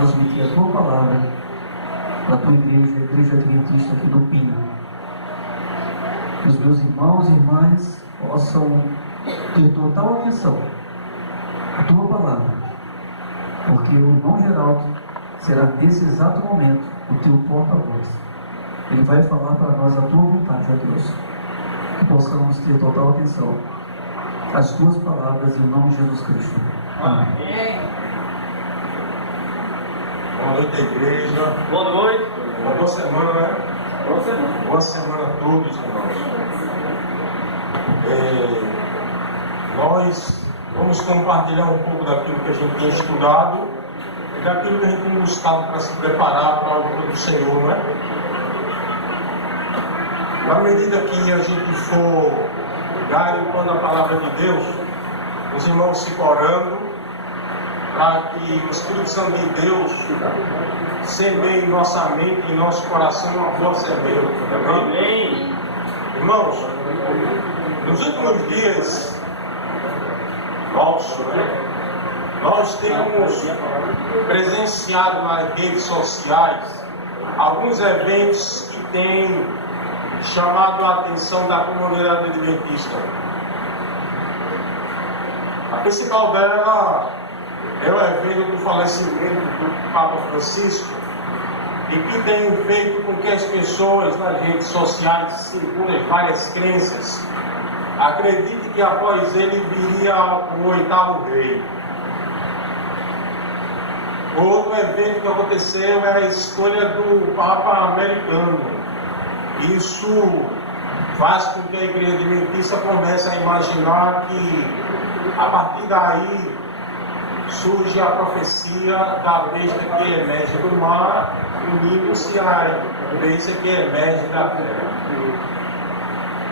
transmitir a tua palavra para a tua igreja, a igreja adventista aqui do Pino. Que os meus irmãos e irmãs possam ter total atenção à tua palavra, porque o irmão Geraldo será nesse exato momento o teu porta-voz. Ele vai falar para nós a tua vontade, ó Deus. Que possamos ter total atenção às tuas palavras em nome de Jesus Cristo. Amém. Boa noite, igreja. Boa noite. Uma boa semana, né? Boa semana. Boa semana a todos, irmãos. Nós vamos compartilhar um pouco daquilo que a gente tem estudado e daquilo que a gente tem buscado para se preparar para a obra do Senhor, não é? Na medida que a gente for garimpando a palavra de Deus, os irmãos se corando, para que o Espírito Santo de Deus semeie em nossa mente e em nosso coração uma boa semente. Amém. Irmãos, nos últimos dias nossos, nós temos presenciado nas redes sociais alguns eventos que têm chamado a atenção da comunidade adventista. A principal dela é o evento do falecimento do Papa Francisco, e que tem feito com que as pessoas nas redes sociais, segundo as várias crenças, acreditem que após ele viria o oitavo rei. Outro evento que aconteceu é a escolha do Papa americano. Isso faz com que a igreja adventista comece a imaginar que, a partir daí, surge a profecia da besta que emerge do mar, unindo-se à besta que emerge da terra.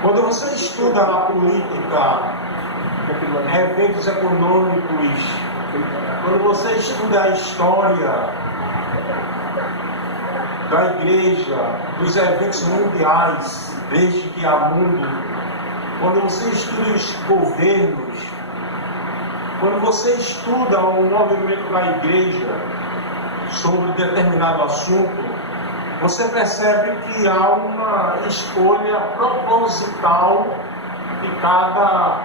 Quando você estuda a política, eventos econômicos, quando você estuda a história da igreja, dos eventos mundiais, desde que há mundo, quando você estuda os governos, quando você estuda o movimento da igreja sobre determinado assunto, você percebe que há uma escolha proposital de cada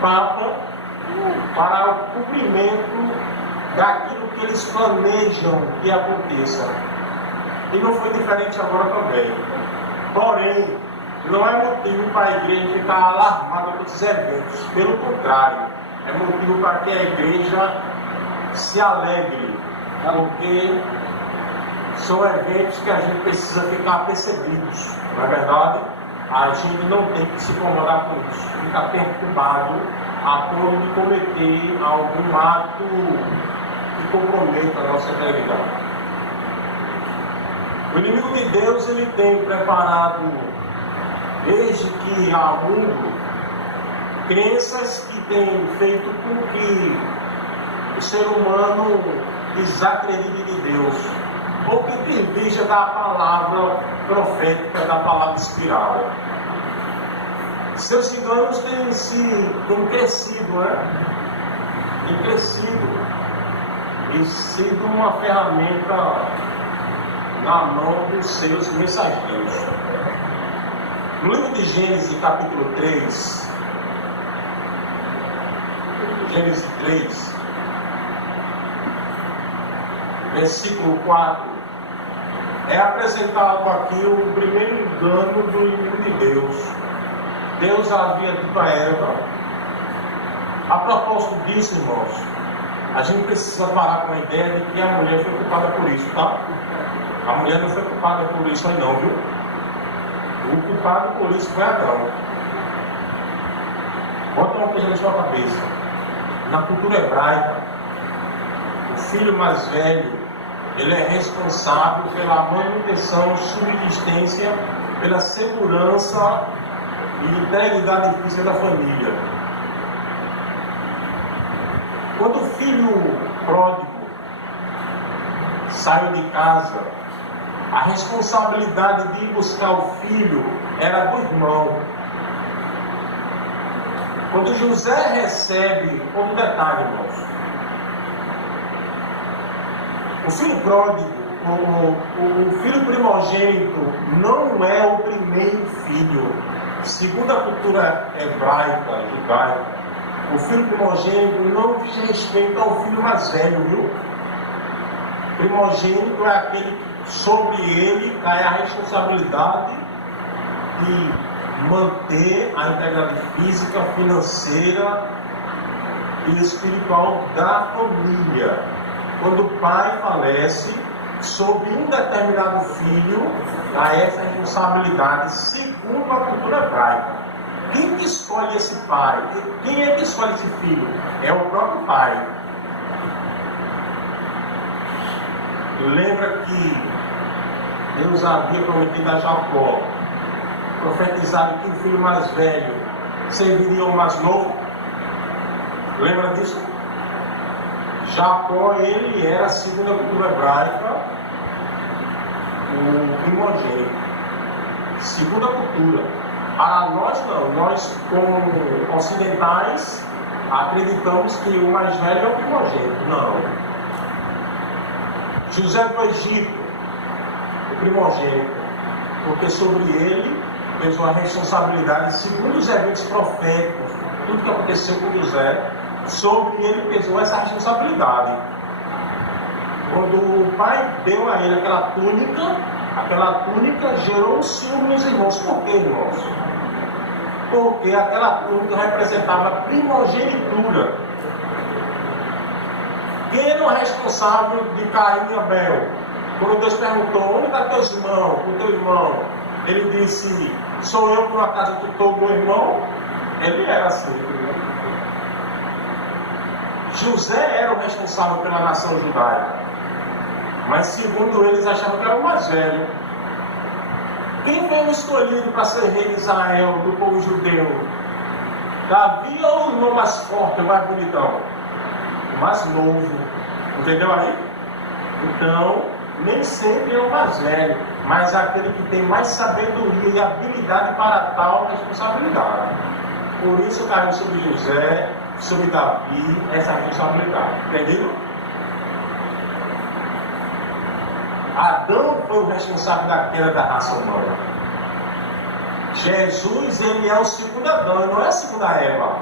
Papa para o cumprimento daquilo que eles planejam que aconteça. E não foi diferente agora também. Porém, não é motivo para a igreja ficar alarmada com esses eventos. Pelo contrário, é motivo para que a igreja se alegre, porque são eventos que a gente precisa ficar apercebidos. Na verdade, a gente não tem que se incomodar com isso, ficar perturbado a ponto de cometer algum ato que comprometa a nossa integridade. O inimigo de Deus, ele tem preparado, desde que há mundo, crenças que têm feito com que o ser humano desacredite de Deus, ou que desvija da palavra profética, da palavra inspirada. Seus enganos têm crescido, Têm crescido e sido uma ferramenta na mão dos seus mensageiros. No livro de Gênesis, capítulo 3, Gênesis 3, versículo 4, é apresentado aqui o primeiro engano do inimigo de Deus. Deus havia dito a Eva. A propósito disso, irmãos, a gente precisa parar com a ideia de que a mulher foi culpada por isso, tá? A mulher não foi culpada por isso aí não, viu? O culpado por isso foi Adão. Bota uma coisa na sua cabeça. Na cultura hebraica, o filho mais velho, ele é responsável pela manutenção, subsistência, pela segurança e integridade física da família. Quando o filho pródigo saiu de casa, a responsabilidade de ir buscar o filho era do irmão. Quando José recebe, outro detalhe, irmãos, O filho pródigo, o filho primogênito não é o primeiro filho. Segundo a cultura hebraica, judaica, o filho primogênito não diz respeito ao filho mais velho, viu? Primogênito é aquele que sobre ele cai a responsabilidade de manter a integridade física, financeira e espiritual da família. Quando o pai falece, sobre um determinado filho, há essa responsabilidade segundo a cultura hebraica. Quem que escolhe esse pai? Quem é que escolhe esse filho? É o próprio pai. Lembra que Deus havia prometido a Jacó, profetizado que o filho mais velho serviria ao mais novo? Lembra disso? Jacó, ele era, segundo a cultura hebraica, o primogênito. Segundo a cultura. A nós não. Nós, como ocidentais, acreditamos que o mais velho é o primogênito. Não. José do Egito, o primogênito, porque sobre ele pesou a responsabilidade, segundo os eventos proféticos, tudo que aconteceu com José, sobre ele pesou essa responsabilidade. Quando o pai deu a ele aquela túnica gerou um ciúme nos irmãos. Por quê, irmãos? Porque aquela túnica representava a primogenitura. Quem era o responsável de Caim e Abel? Quando Deus perguntou, onde está teu irmão? Ele disse, sou eu por acaso tutor do irmão? Ele era assim. José era o responsável pela nação judaica. Mas segundo eles achavam que era o mais velho. Quem foi o escolhido para ser rei de Israel, do povo judeu? Davi ou o irmão mais forte, o mais bonitão? O mais novo. Entendeu aí? Então, nem sempre é o mais velho, mas aquele que tem mais sabedoria e habilidade para tal responsabilidade. Por isso caiu sobre José, sobre Davi, essa responsabilidade. Entendeu? Adão foi o responsável da queda da raça humana. Jesus, ele é o segundo Adão, não é a segunda Eva.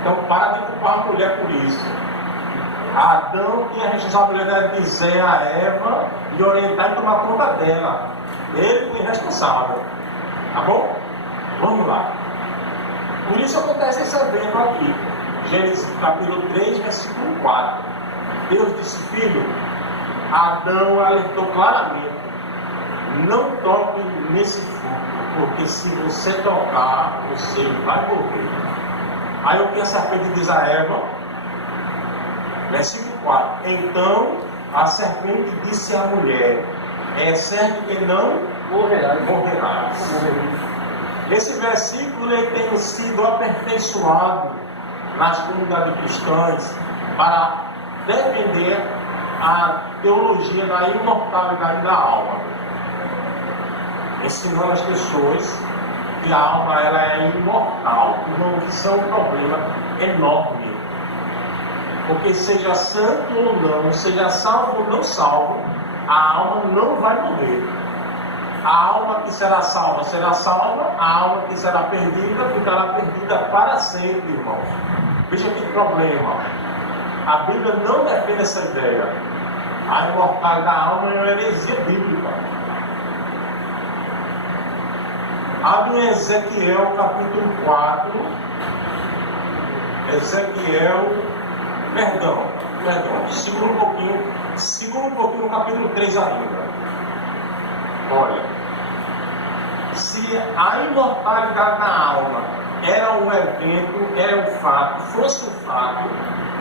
Então, para de culpar a mulher por isso. Adão tinha a responsabilidade de dizer a Eva e orientar e tomar conta dela. Ele foi responsável. Tá bom? Vamos lá. Por isso acontece esse evento aqui. Gênesis capítulo 3, versículo 4. Deus disse, filho, Adão alertou claramente, não toque nesse fruto, porque se você tocar, você vai morrer. Aí o que a serpente diz a Eva? Versículo 4. Então a serpente disse à mulher, é certo que não morrerás. Esse versículo ele tem sido aperfeiçoado nas comunidades cristãs para defender a teologia da imortalidade da alma, ensinando as pessoas que a alma ela é imortal. Isso é um problema enorme, porque seja santo ou não, seja salvo ou não salvo, a alma não vai morrer. A alma que será salva, a alma que será perdida, ficará perdida para sempre, irmãos. Veja que problema. A Bíblia não defende essa ideia. A imortalidade da alma é uma heresia bíblica. Abre em Ezequiel capítulo 4. Segura um pouquinho no capítulo 3 ainda. Olha, se a imortalidade da alma era um evento, era um fato, fosse um fato,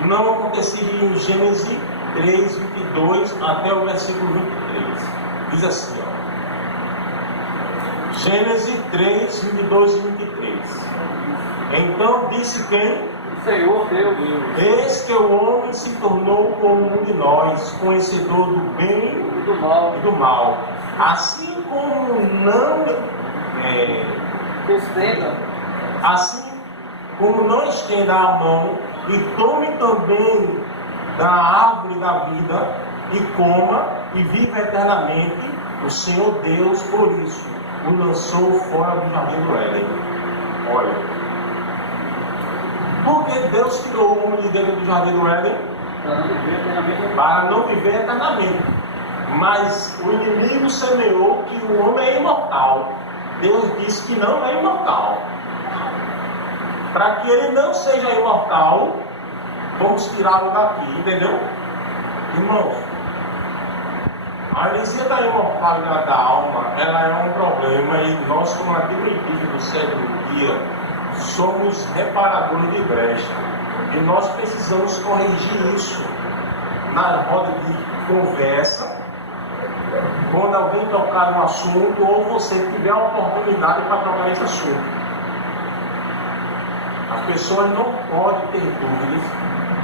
não aconteceria em Gênesis 3, 22 até o versículo 23. Diz assim, ó. Gênesis 3, 22 e 23. Então disse quem? Senhor Deus. Eis que o homem se tornou como um de nós, conhecedor do bem e do mal. Assim como não estenda a mão e tome também da árvore da vida e coma e viva eternamente. O Senhor Deus, por isso, o lançou fora do jardim do Éden. Olha, por que Deus tirou o homem de dentro do jardim do Éden? Para não viver eternamente. Mas o inimigo semeou que o homem é imortal. Deus disse que não é imortal. Para que ele não seja imortal, vamos tirá-lo daqui, entendeu? Irmãos, a heresia da imortalidade da alma, ela é um problema e nós, como admitíveis do século dia, somos reparadores de brecha. E nós precisamos corrigir isso na roda de conversa, quando alguém tocar no assunto, ou você tiver a oportunidade para tocar nesse assunto. As pessoas não podem ter dúvidas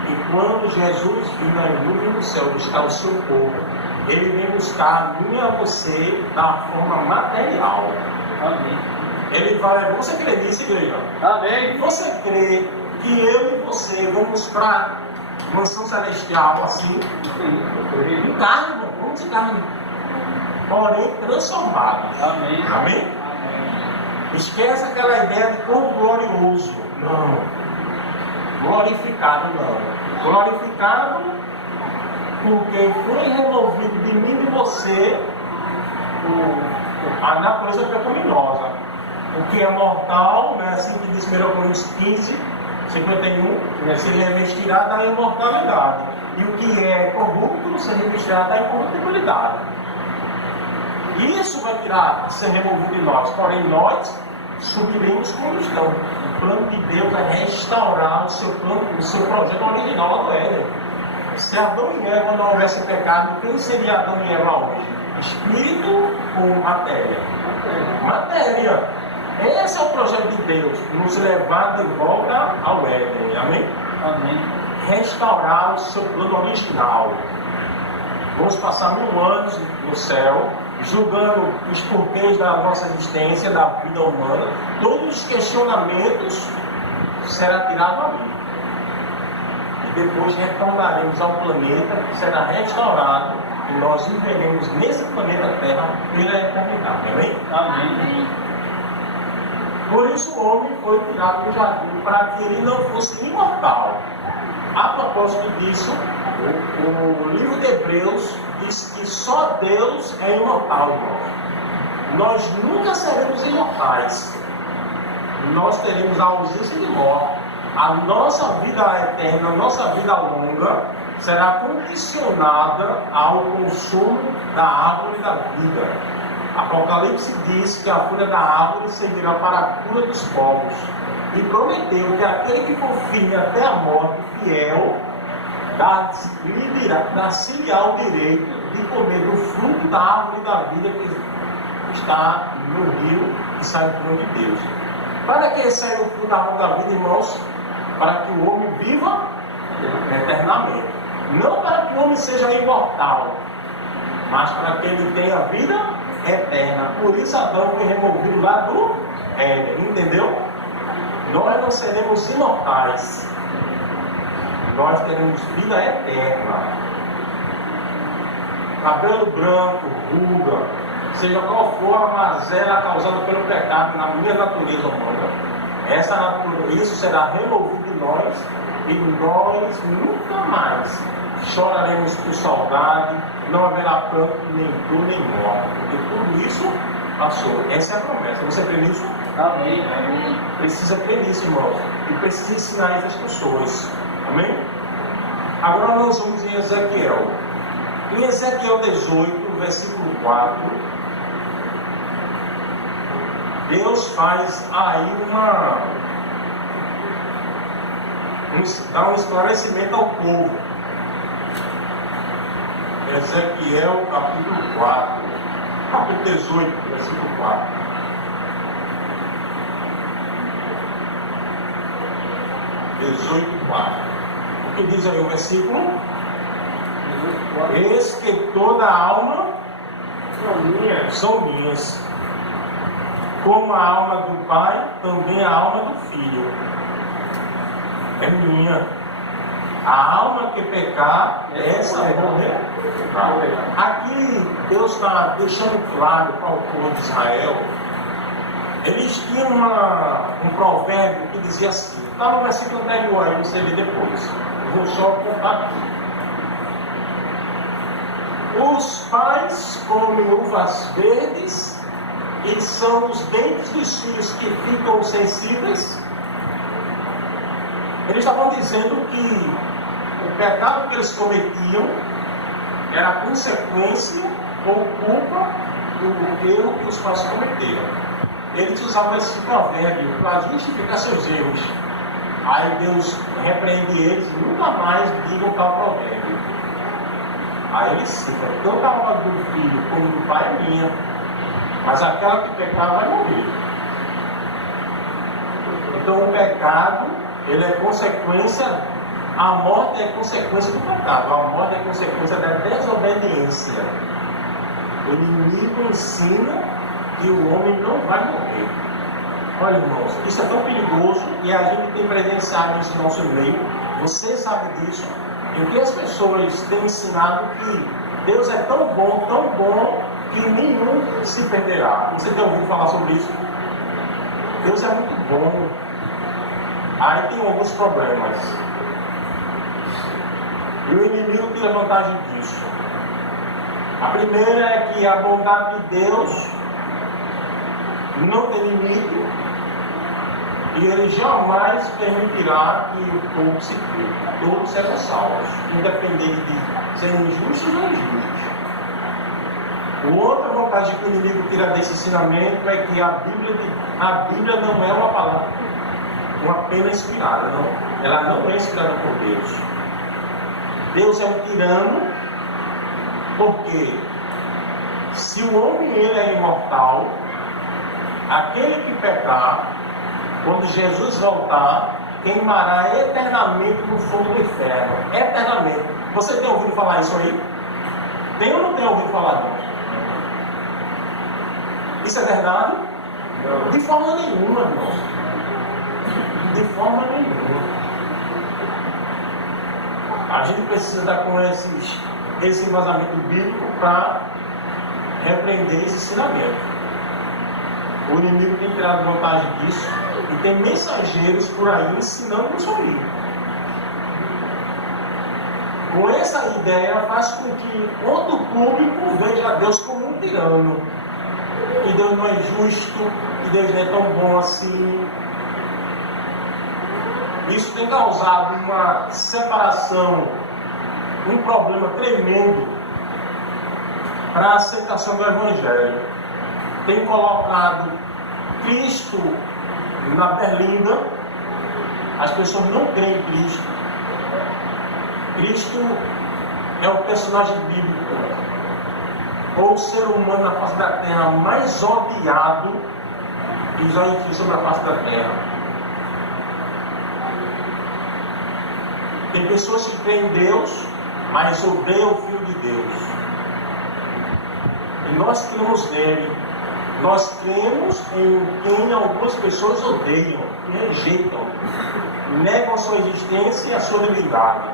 que quando Jesus vir na nuvem do céu buscar o seu povo, ele vem buscar a mim e a você da forma material. Amém. Ele vai. Você crê nisso, igreja? Amém. Você crê que eu e você vamos para a mansão celestial assim? Em carne, irmão, vamos em carne. Porém transformados. Amém. Amém? Esquece aquela ideia de corpo glorioso. Não. Glorificado não. Glorificado porque foi removido de mim e de você a natureza pecaminosa. O que é mortal, né, assim que diz 1 Coríntios 15, 51, se revestirá da imortalidade. E o que é corrupto se revestirá da incorruptibilidade. Isso vai ser removido de nós, porém nós subiremos como estão. O plano de Deus é restaurar o seu projeto original do Éden. Se Adão e Eva não houvessem pecado, quem seria Adão e Eva hoje? Espírito ou matéria? Matéria. Esse é o projeto de Deus, nos levar de volta ao Éden. Amém? Amém. Restaurar o seu plano original. Vamos passar 1000 anos no céu, julgando os porquês da nossa existência, da vida humana. Todos os questionamentos serão tirados ali. E depois retornaremos ao planeta, que será restaurado, e nós viveremos nesse planeta Terra pela eternidade. Amém? Amém. Por isso o homem foi tirado do jardim, para que ele não fosse imortal. A propósito disso, o livro de Hebreus diz que só Deus é imortal, irmãos. Nós nunca seremos imortais. Nós teremos a ausência de morte. A nossa vida eterna, a nossa vida longa, será condicionada ao consumo da árvore da vida. Apocalipse diz que a folha da árvore servirá para a cura dos povos. E prometeu que aquele que for firme até a morte, fiel, dar-se-lhe-á o direito de comer do fruto da árvore da vida que está no rio que sai do trono de Deus. Para que saia o fruto da árvore da vida, irmãos? Para que o homem viva eternamente. Não para que o homem seja imortal, mas para que ele tenha vida eterna. Por isso Adão foi removido lá do Éden, entendeu? Nós não seremos imortais. Nós teremos vida eterna. Cabelo branco, ruga, seja qual for a mazela causada pelo pecado na minha natureza humana, isso será removido de nós e nós nunca mais choraremos por saudade, não haverá pranto, nem dor, nem morte, porque tudo isso passou. Essa é a promessa. Você crê nisso? Amém. Amém. Precisa crer nisso, irmãos. E precisa ensinar isso às pessoas. Amém? Agora nós vamos em Ezequiel. Em Ezequiel 18, versículo 4, Deus faz aí dá um esclarecimento ao povo. Ezequiel capítulo 4, capítulo 18, versículo 4. O que diz aí o versículo? Eis que toda alma são minhas, como a alma do Pai, também a alma do Filho é minha. A alma que pecar, essa morrerá. Aqui Deus está deixando claro para o povo de Israel. Eles tinham um provérbio que dizia assim, está no versículo anterior, aí você vê depois. Vou só contar aqui. Os pais comem uvas verdes e são os dentes dos filhos que ficam sensíveis. Eles estavam dizendo que o pecado que eles cometiam era consequência ou culpa do erro que os pais cometeram. Eles usavam esse provérbio para justificar seus erros. Aí Deus repreende eles e nunca mais digam tal provérbio. Aí eles citam, tanto a alma do filho como do pai é minha, mas aquela que pecar vai morrer. Então o pecado, ele é consequência, a morte é consequência do pecado, a morte é consequência da desobediência. O inimigo ensina que o homem não vai morrer. Olha, irmãos, isso é tão perigoso e a gente tem presenciado isso no nosso meio. Você sabe disso. Em que as pessoas têm ensinado que Deus é tão bom, que nenhum se perderá. Você tem ouvido falar sobre isso? Deus é muito bom. Aí tem alguns problemas. E o inimigo tira vantagem disso. A primeira é que a bondade de Deus não tem limite e ele jamais permitirá que o povo se perca. Todos serão salvos, independente de serem justos ou injustos. Outra vantagem que o inimigo tira desse ensinamento é que a Bíblia não é uma palavra, uma pena inspirada, não. Ela não é inspirada por Deus. Deus é um tirano, porque se o homem ele é imortal, aquele que pecar, quando Jesus voltar, queimará eternamente no fogo do inferno. Eternamente. Você tem ouvido falar isso aí? Tem ou não tem ouvido falar disso? Isso é verdade? Não. De forma nenhuma, irmão. De forma nenhuma. A gente precisa dar com esse embasamento bíblico para repreender esse ensinamento. O inimigo tem tirado vantagem disso e tem mensageiros por aí ensinando sobre isso. Com essa ideia faz com que outro público veja Deus como um tirano, que Deus não é justo, que Deus não é tão bom assim. Isso tem causado uma separação, um problema tremendo para a aceitação do Evangelho. Tem colocado Cristo na berlinda, as pessoas não creem em Cristo. Cristo é o personagem bíblico, ou o ser humano na face da terra mais odiado que já existe sobre a face da terra. Tem pessoas que creem em Deus, mas odeiam o Filho de Deus. E nós cremos nele. Nós cremos em quem algumas pessoas odeiam, rejeitam, negam a sua existência e a sua divindade.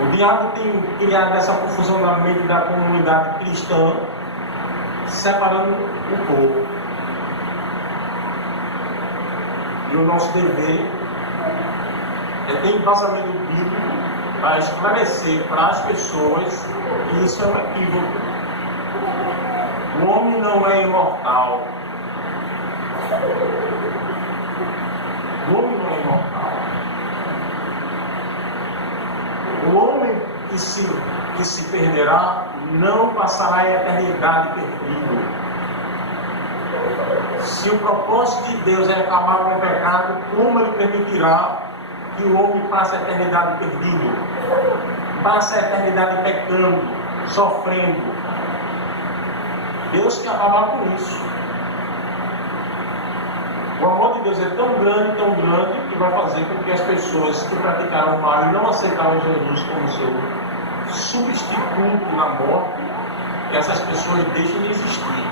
O diabo tem criado essa confusão na mente da comunidade cristã, separando o povo. E o nosso dever é ter embasamento bíblico para esclarecer para as pessoas que isso é um equívoco. O homem não é imortal. O homem não é imortal. O homem que se perderá não passará a eternidade perdido. Se o propósito de Deus é acabar com o pecado, como ele permitirá que o homem passe a eternidade perdido? Passe a eternidade pecando, sofrendo. Deus quer acabar com isso. O amor de Deus é tão grande, que vai fazer com que as pessoas que praticaram o mal e não aceitaram Jesus como seu substituto na morte, que essas pessoas deixem de existir.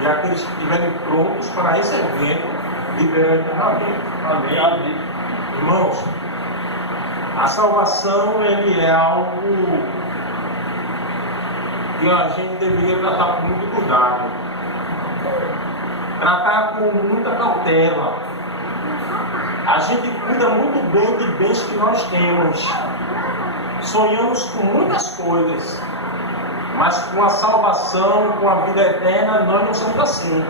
E aqueles que estiverem prontos para esse evento viverão eternamente. Amém. Amém. Irmãos, a salvação ele é algo que a gente deveria tratar com muito cuidado. Tratar com muita cautela. A gente cuida muito bem de bens que nós temos. Sonhamos com muitas coisas. Mas com a salvação, com a vida eterna, nós não somos assim.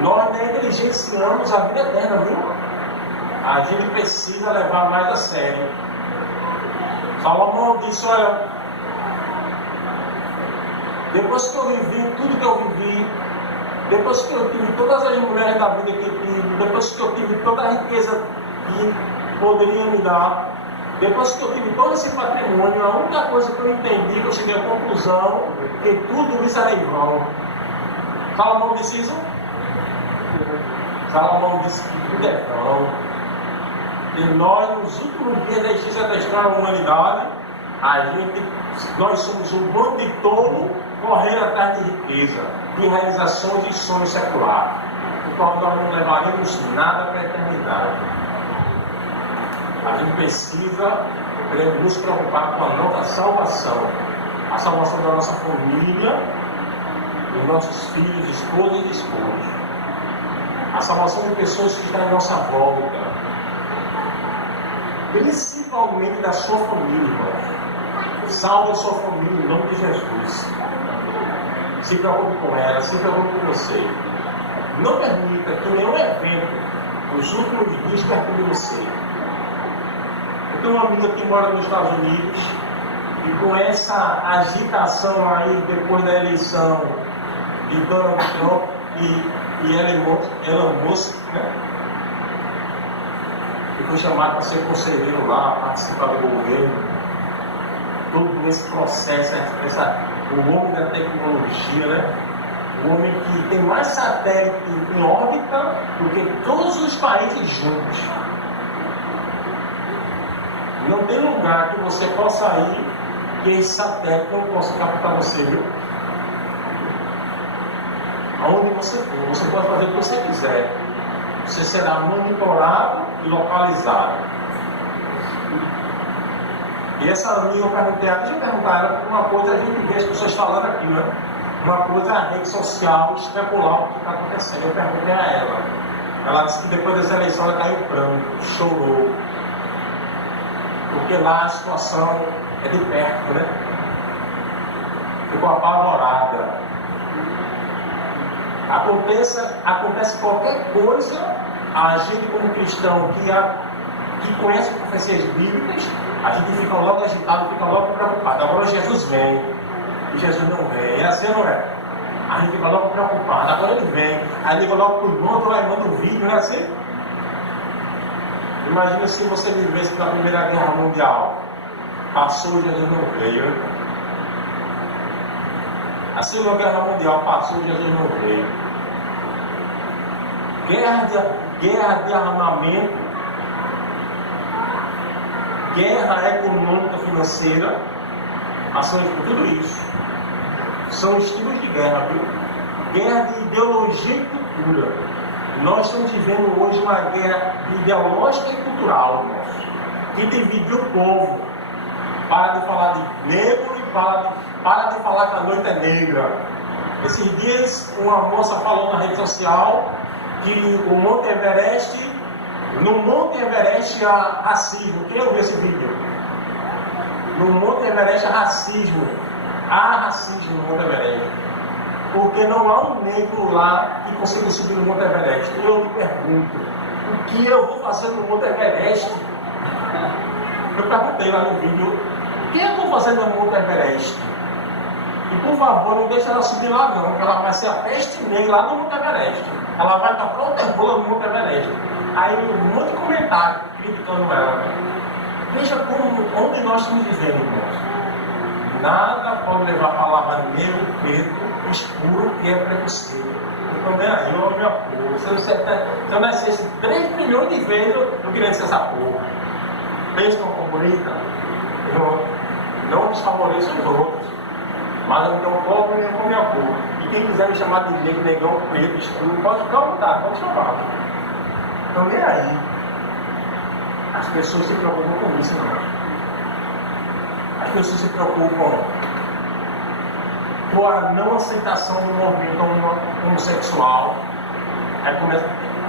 Nós negligenciamos a vida eterna, viu? A gente precisa levar mais a sério. Salomão disse, olha, depois que eu vivi tudo que eu vivi, depois que eu tive todas as mulheres da vida que eu tive, depois que eu tive toda a riqueza que poderia me dar, depois que eu tive todo esse patrimônio, a única coisa que eu entendi, que eu cheguei à conclusão, que tudo isso era em vão. Salomão disse isso? Salomão disse que tudo é vão. E nós, nos últimos dias da existência da história da humanidade, nós somos um bando de tolo correndo atrás de riqueza, de realizações e sonhos seculares, do qual nós não levaremos nada para a eternidade. A gente precisa nos preocupar com a nossa salvação, a salvação da nossa família, dos nossos filhos, esposas e esposos, a salvação de pessoas que estão em nossa volta, principalmente da sua família, irmãos. Salve a sua família em nome de Jesus. Se preocupe com ela, se preocupe com você. Não permita que nenhum evento nos últimos dias perturbe você. Eu tenho uma amiga que mora nos Estados Unidos e com essa agitação aí depois da eleição de Donald Trump e Elon Musk, né? Que foi chamado para ser conselheiro lá, participar do governo. Todo esse processo, o homem da tecnologia, né? O homem que tem mais satélite em órbita do que todos os países juntos. Não tem lugar que você possa ir que esse satélite não possa captar você, viu? Aonde você for, você pode fazer o que você quiser. Você será monitorado e localizado. E essa amiga, eu perguntei, deixa eu perguntar a ela, porque uma coisa a gente vê as pessoas falando aqui, né? Uma coisa é a rede social especular o que está acontecendo. Eu perguntei a ela. Ela disse que depois das eleições ela caiu em pranto, chorou. Porque lá a situação é de perto, né? Ficou apavorada. Acontece qualquer coisa, a gente como cristão que conhece profecias bíblicas, a gente fica logo agitado, fica logo preocupado. Agora Jesus vem, e Jesus não vem. É assim, não é? A gente fica logo preocupado. Agora ele vem, aí liga logo para o irmão, aí manda um vídeo, não é assim? Imagina se você vivesse na Primeira Guerra Mundial. Passou e Jesus não veio. A Segunda Guerra Mundial passou e Jesus não veio. Guerra de armamento, guerra econômica, financeira, ações por tudo isso. São estilos de guerra, viu? Guerra de ideologia e cultura. Nós estamos vivendo hoje uma guerra ideológica e cultural, irmãos, que dividiu o povo. Para de falar de negro e para de falar que a noite é negra. Esses dias, uma moça falou na rede social que o Monte Everest, no Monte Everest há racismo. Quem ouviu esse vídeo? No Monte Everest há racismo. Há racismo no Monte Everest. Porque não há um negro lá que consiga subir no Monte Everest. E eu me pergunto, o que eu vou fazer no Monte Everest? Eu perguntei lá no vídeo, o que eu vou fazer no Monte Everest? E por favor, não deixe ela subir lá não, porque ela vai ser a peste negra lá no Monte Everest. Ela vai estar pronta boa no Monte Everest. Aí um monte de comentário criticando ela. Veja onde nós estamos vivendo, irmãos. Nada pode levar a palavra negro, preto, escuro, que é preconceito. Então, nem aí, eu minha porra. Se eu nascesse 3 milhões de vezes, eu queria ser essa porra. Pensa uma favorita, não desfavoreço os outros. Mas eu não tenho pobre nem com minha porra. E quem quiser me chamar de negro, negão, preto, escuro, pode ficar à vontade, pode chamar. estão nem aí. As pessoas se preocupam com isso, não. As pessoas se preocupam com a não aceitação do movimento homossexual. Aí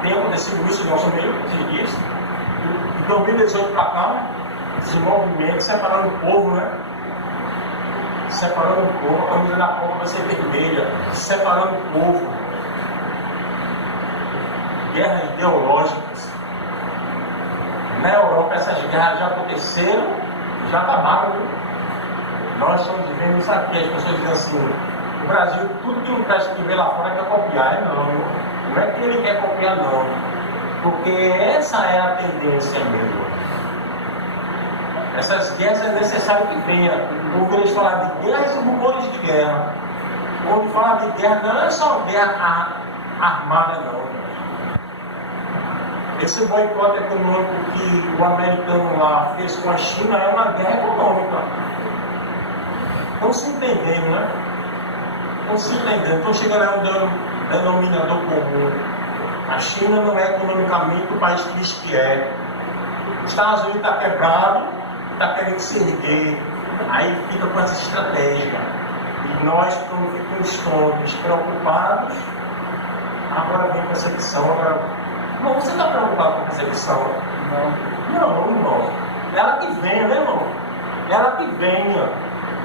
tem acontecido isso no nosso meio, esses dias. De 2018 para cá, esse movimento separando o povo, né? Separando o povo, a camisa da Copa vai ser vermelha, separando o povo. Guerras ideológicas. Na Europa essas guerras já aconteceram, já acabaram. Né? Nós estamos vivendo isso aqui, as pessoas dizem assim, o Brasil, tudo que não presta que vê lá fora quer copiar, não é que ele quer copiar não, porque essa é a tendência mesmo. Essas guerras é necessário que venha. Quando eles falam de guerra, são rumores de guerra. Quando fala de guerra, não é só guerra armada não. Esse boicote econômico que o americano lá fez com a China é uma guerra econômica. Estão se entendendo, né? Estão se entendendo. Estão chegando a um denominador comum. A China não é economicamente o país que diz que é. Os Estados Unidos está quebrado, está querendo se erguer. Aí fica com essa estratégia. E nós ficamos tontos, preocupados. Agora vem perseguição. Não, você está preocupado com a perseguição? Não. Ela que venha, né, irmão? Ela que venha.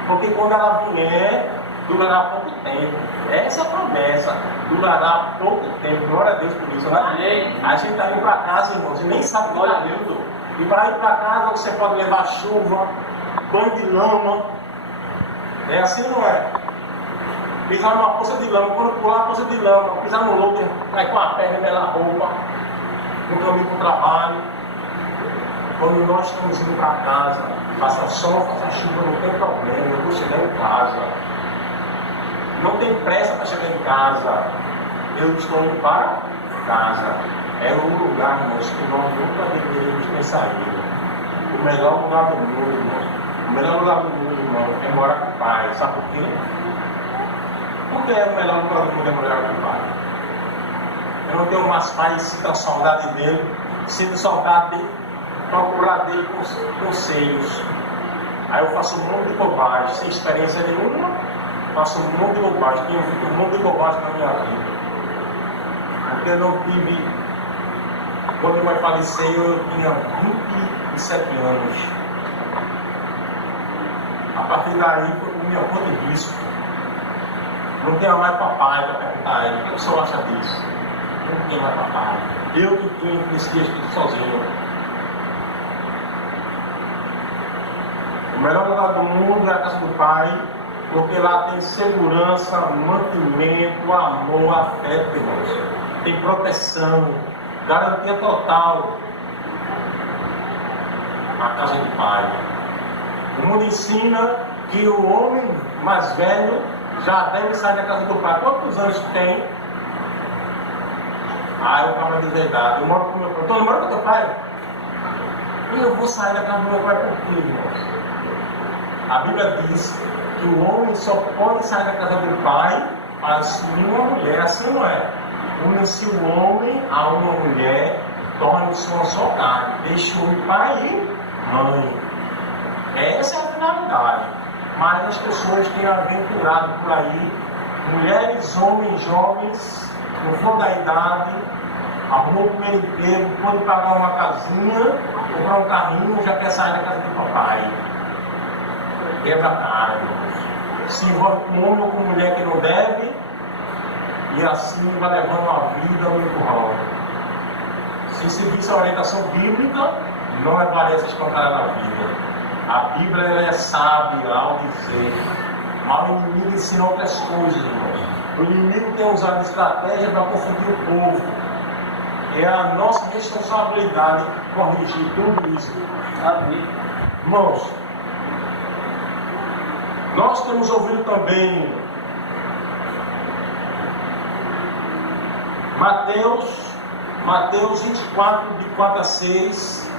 Porque quando ela vier, durará pouco tempo. Essa é a promessa. Durará pouco tempo. Glória a Deus por isso, né? A gente está indo para casa, irmãos, e nem sabe o que está indo. E para ir para casa você pode levar chuva, banho de lama. É assim, não é? Pisar numa poça de lama, quando pular a poça de lama, pisar no lodo, vai com a perna pela roupa, no caminho para o trabalho. Quando nós estamos indo para casa, faça sol, faça chuva, não tem problema, eu vou chegar em casa. Não tem pressa para chegar em casa. Eu estou indo para casa. É um lugar, irmãos, que nós nunca deveríamos ter saído. O melhor lugar do mundo, irmãos. O melhor lugar do mundo, irmão, é morar com o Pai. Sabe por quê? Por que é o melhor lugar do mundo é morar com o Pai? Eu não tenho mais pai e sinto saudade dele, sinto saudade dele, procurar dele conselhos. Aí eu faço um monte de bobagem, sem experiência nenhuma, faço um monte de bobagem, tenho feito um monte de bobagem na minha vida. Porque eu não tive, quando eu faleceu, eu tinha 27 anos. A partir daí foi por minha conta de risco. Não tenho mais papai para perguntar a ele, o que o senhor acha disso? Não tem mais papai. Eu que tinha que decidir tudo sozinho. O melhor lugar do mundo é a casa do Pai, porque lá tem segurança, mantimento, amor, afeto, irmãos. Tem proteção, garantia total. A casa do Pai. O mundo ensina que o homem mais velho já deve sair da casa do Pai. Quantos anos tem? Eu acabo de dizer idade. Eu moro com meu pai. Então, eu moro com teu pai? E eu vou sair da casa do meu pai por quê, irmãos? A Bíblia diz que o homem só pode sair da casa do pai para assumir uma mulher. Assim não é. Une-se o homem a uma mulher, torne-se uma só carne. Deixa o pai e mãe. Essa é a finalidade. Mas as pessoas têm aventurado por aí, mulheres, homens, jovens, no fundo da idade, arrumou o primeiro emprego, pode pagar uma casinha, comprar um carrinho, já quer sair da casa do papai. Quebra a cara, irmãos. Se envolve com homem ou com mulher que não deve, e assim vai levando uma vida no empurrão. Se seguisse a orientação bíblica, não levaria essas pancadas na vida. A Bíblia ela é sábia ao dizer, mas o inimigo ensina outras coisas, irmãos. O inimigo tem usado estratégia para confundir o povo. É a nossa responsabilidade corrigir tudo isso. Amém. Irmãos, nós temos ouvido também Mateus 24, de 4 a 6,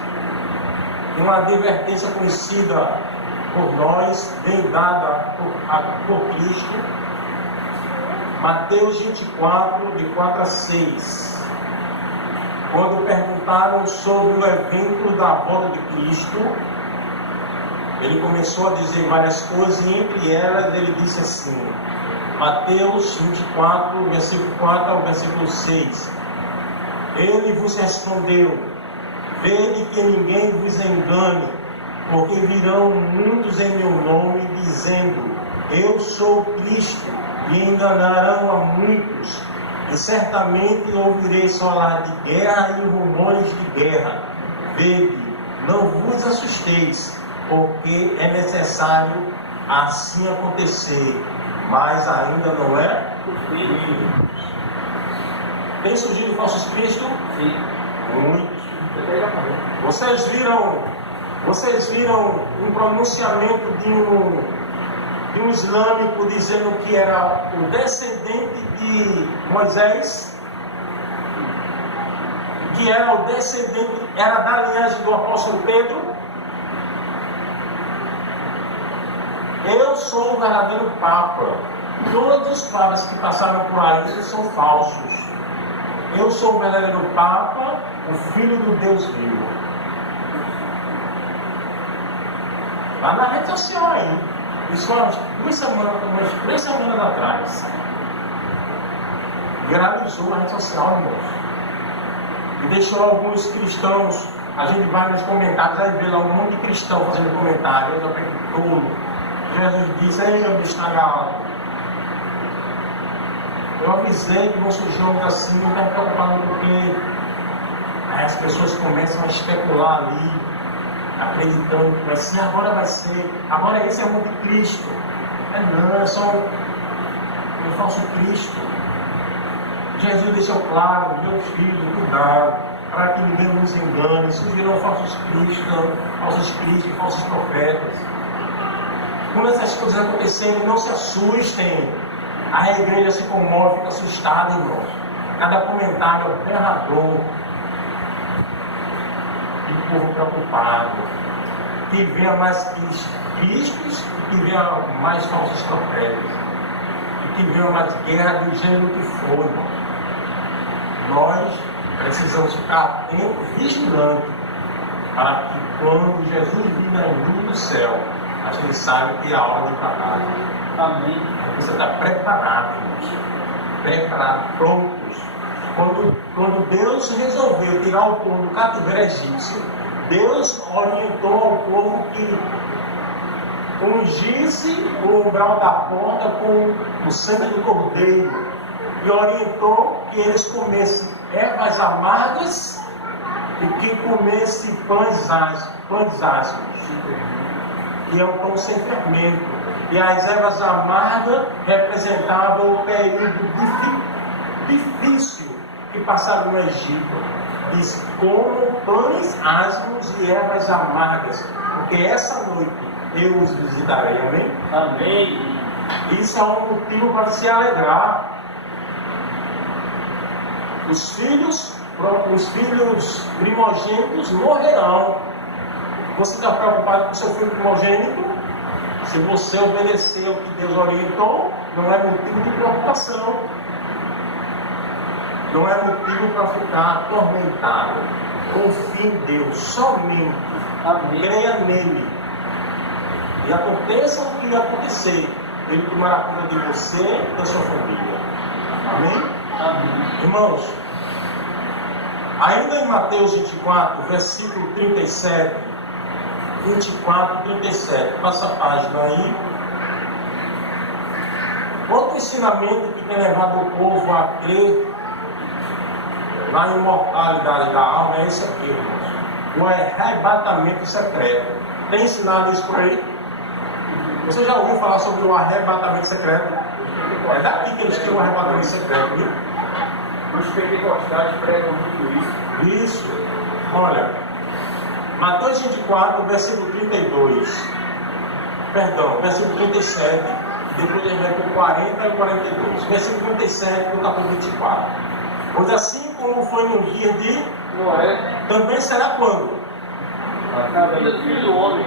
uma advertência conhecida por nós, bem dada por Cristo. Mateus 24, de 4 a 6. Quando perguntou perguntaram sobre o evento da volta de Cristo, ele começou a dizer várias coisas e entre elas ele disse assim, Mateus 24, versículo 4 ao versículo 6. Ele vos respondeu, vede que ninguém vos engane, porque virão muitos em meu nome dizendo, eu sou Cristo, e enganarão a muitos. E certamente ouvireis falar de guerra e rumores de guerra. Vede, não vos assusteis, porque é necessário assim acontecer, mas ainda não é possível. Tem surgido falsos cristos? Sim. Muitos. Vocês viram um pronunciamento de um islâmico dizendo que era o descendente de Moisés, que era o descendente, era da linhagem do apóstolo Pedro? Eu sou o verdadeiro Papa. Todos os papas que passaram por aí eles são falsos. Eu sou o verdadeiro Papa, o Filho do Deus vivo. Lá na rede social aí. Isso foi umas 3 semanas atrás. Viralizou na rede social, irmãos. E deixou alguns cristãos. A gente vai nos comentários, aí vê lá um monte de cristão fazendo comentários. Eu aprendo tudo. Jesus disse, ei meu bicho na gaiola. Eu avisei que vão surgir homens assim, não está preocupado porque as pessoas começam a especular ali, acreditando que vai ser, agora esse é o anticristo. Não, é só um falso Cristo. Jesus deixou claro, meu filho, cuidado, para que ninguém nos engane, surgirão falsos cristos, falsos profetas. Quando essas coisas acontecerem, não se assustem. A igreja se comove, fica assustada, irmãos. Cada comentário é aterrador. E o povo preocupado. Que venha mais cristos e que venha mais falsos profetas. E que venha mais guerra do gênero que for, irmãos. Nós precisamos ficar atentos, vigilantes, para que quando Jesus vir na luz do céu, a gente saiba que é a hora de pagar. Amém. Você está preparado, irmãos. Preparado, prontos. Quando Deus resolveu tirar o povo do cativeiro egípcio, Deus orientou ao povo que ungisse o umbral da porta com o sangue do cordeiro. E orientou que eles comessem ervas amargas e que comessem pães ásperos. E é um pão sem fermento. E as ervas amargas representavam o período difícil que passaram no Egito. Diz, como pães ásperos e ervas amargas, porque essa noite eu os visitarei. Amém? Amém. Isso é um motivo para se alegrar. Os filhos primogênitos morrerão. Você está preocupado com o seu filho primogênito? Se você obedecer ao que Deus orientou, não é motivo de preocupação. Não é motivo para ficar atormentado. Confie em Deus, somente. Amém. Creia nele. E aconteça o que acontecer, ele tomará conta de você e da sua família. Amém? Amém. Irmãos, ainda em Mateus 24, versículo 37, 24, 37, passa a página aí. Outro ensinamento que tem levado o povo a crer na imortalidade da alma é esse aqui, irmãos. O arrebatamento secreto. Tem ensinado isso por aí? Você já ouviu falar sobre o arrebatamento secreto? É daqui que eles têm o arrebatamento secreto, viu? Os pentecostais pregam muito isso. Isso. Olha, Mateus 24, versículo 32. Perdão, versículo 37. Depois ele vai para o 40 e 42. Versículo 37 do capítulo 24. Pois assim como foi no dia de Noé, também será quando? a vida do filho do homem.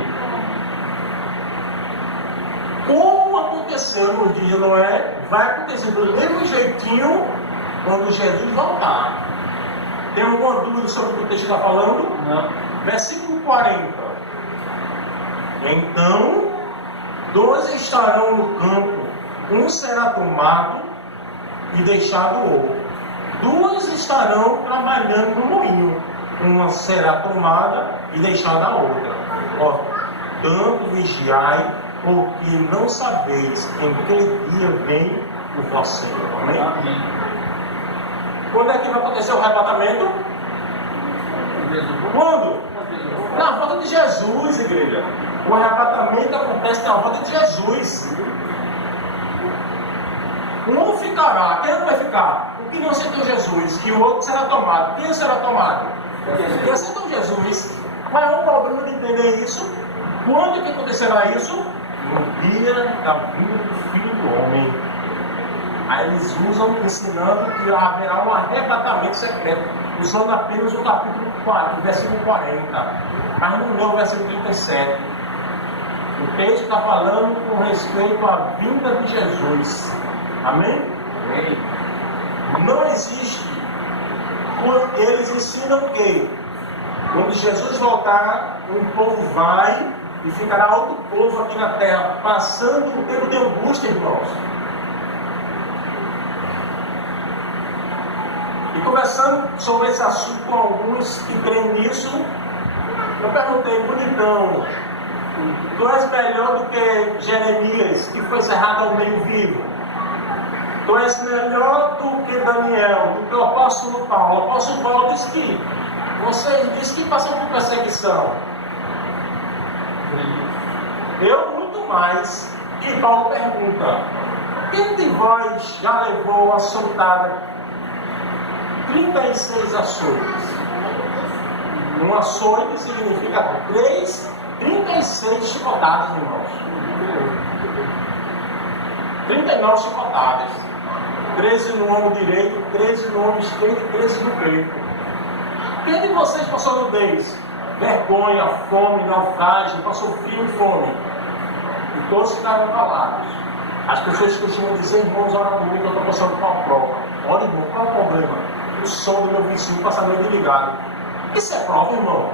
Como aconteceu no dia de Noé, vai acontecer do mesmo jeitinho quando Jesus voltar. Tem alguma dúvida sobre o que o texto está falando? Não. Versículo 40. Então, 2 estarão no campo, um será tomado e deixado o outro. 2 estarão trabalhando no moinho, uma será tomada e deixada a outra. Ó, tanto vigiai, porque não sabeis em que dia vem o vosso Senhor. Amém? Amém. Quando é que vai acontecer o arrebatamento? Quando? Na volta de Jesus, igreja. O arrebatamento acontece na volta de Jesus. Um ficará. Quem não vai ficar? O que não aceitou Jesus. Que o outro será tomado. Quem será tomado? Quem aceitou Jesus. Mas é um problema de entender isso. Quando que acontecerá isso? No dia da vinda do Filho do Homem. Aí eles usam ensinando que haverá um arrebatamento secreto, usando apenas o capítulo 4, versículo 40. Mas não leu o versículo 37. O texto está falando com respeito à vinda de Jesus. Amém? Amém. Não existe. Eles ensinam que quando Jesus voltar, um povo vai e ficará outro povo aqui na terra, passando um tempo de angústia, irmãos. E conversando sobre esse assunto com alguns que creem nisso, eu perguntei, bonitão, tu és melhor do que Jeremias, que foi cerrado ao meio vivo? Tu és melhor do que Daniel, do que o apóstolo Paulo? O apóstolo Paulo disse que vocês dizem que passam por perseguição. Eu muito mais. E Paulo pergunta, quem de vós já levou a soltada 36 açoites? Um açoite significa 36 chicotadas, irmãos. 39 chicotadas. 13 no ombro direito, 13 no ombro esquerdo e 13 no peito. Quem de vocês passou nudez, vergonha, fome, naufrágio, passou frio e fome? E todos ficaram calados. As pessoas costumam dizer, irmãos, ora comigo, eu estou passando por uma prova. Olha, irmão, qual é o problema? O som do meu vizinho passa a noite ligado. Isso é prova, irmão.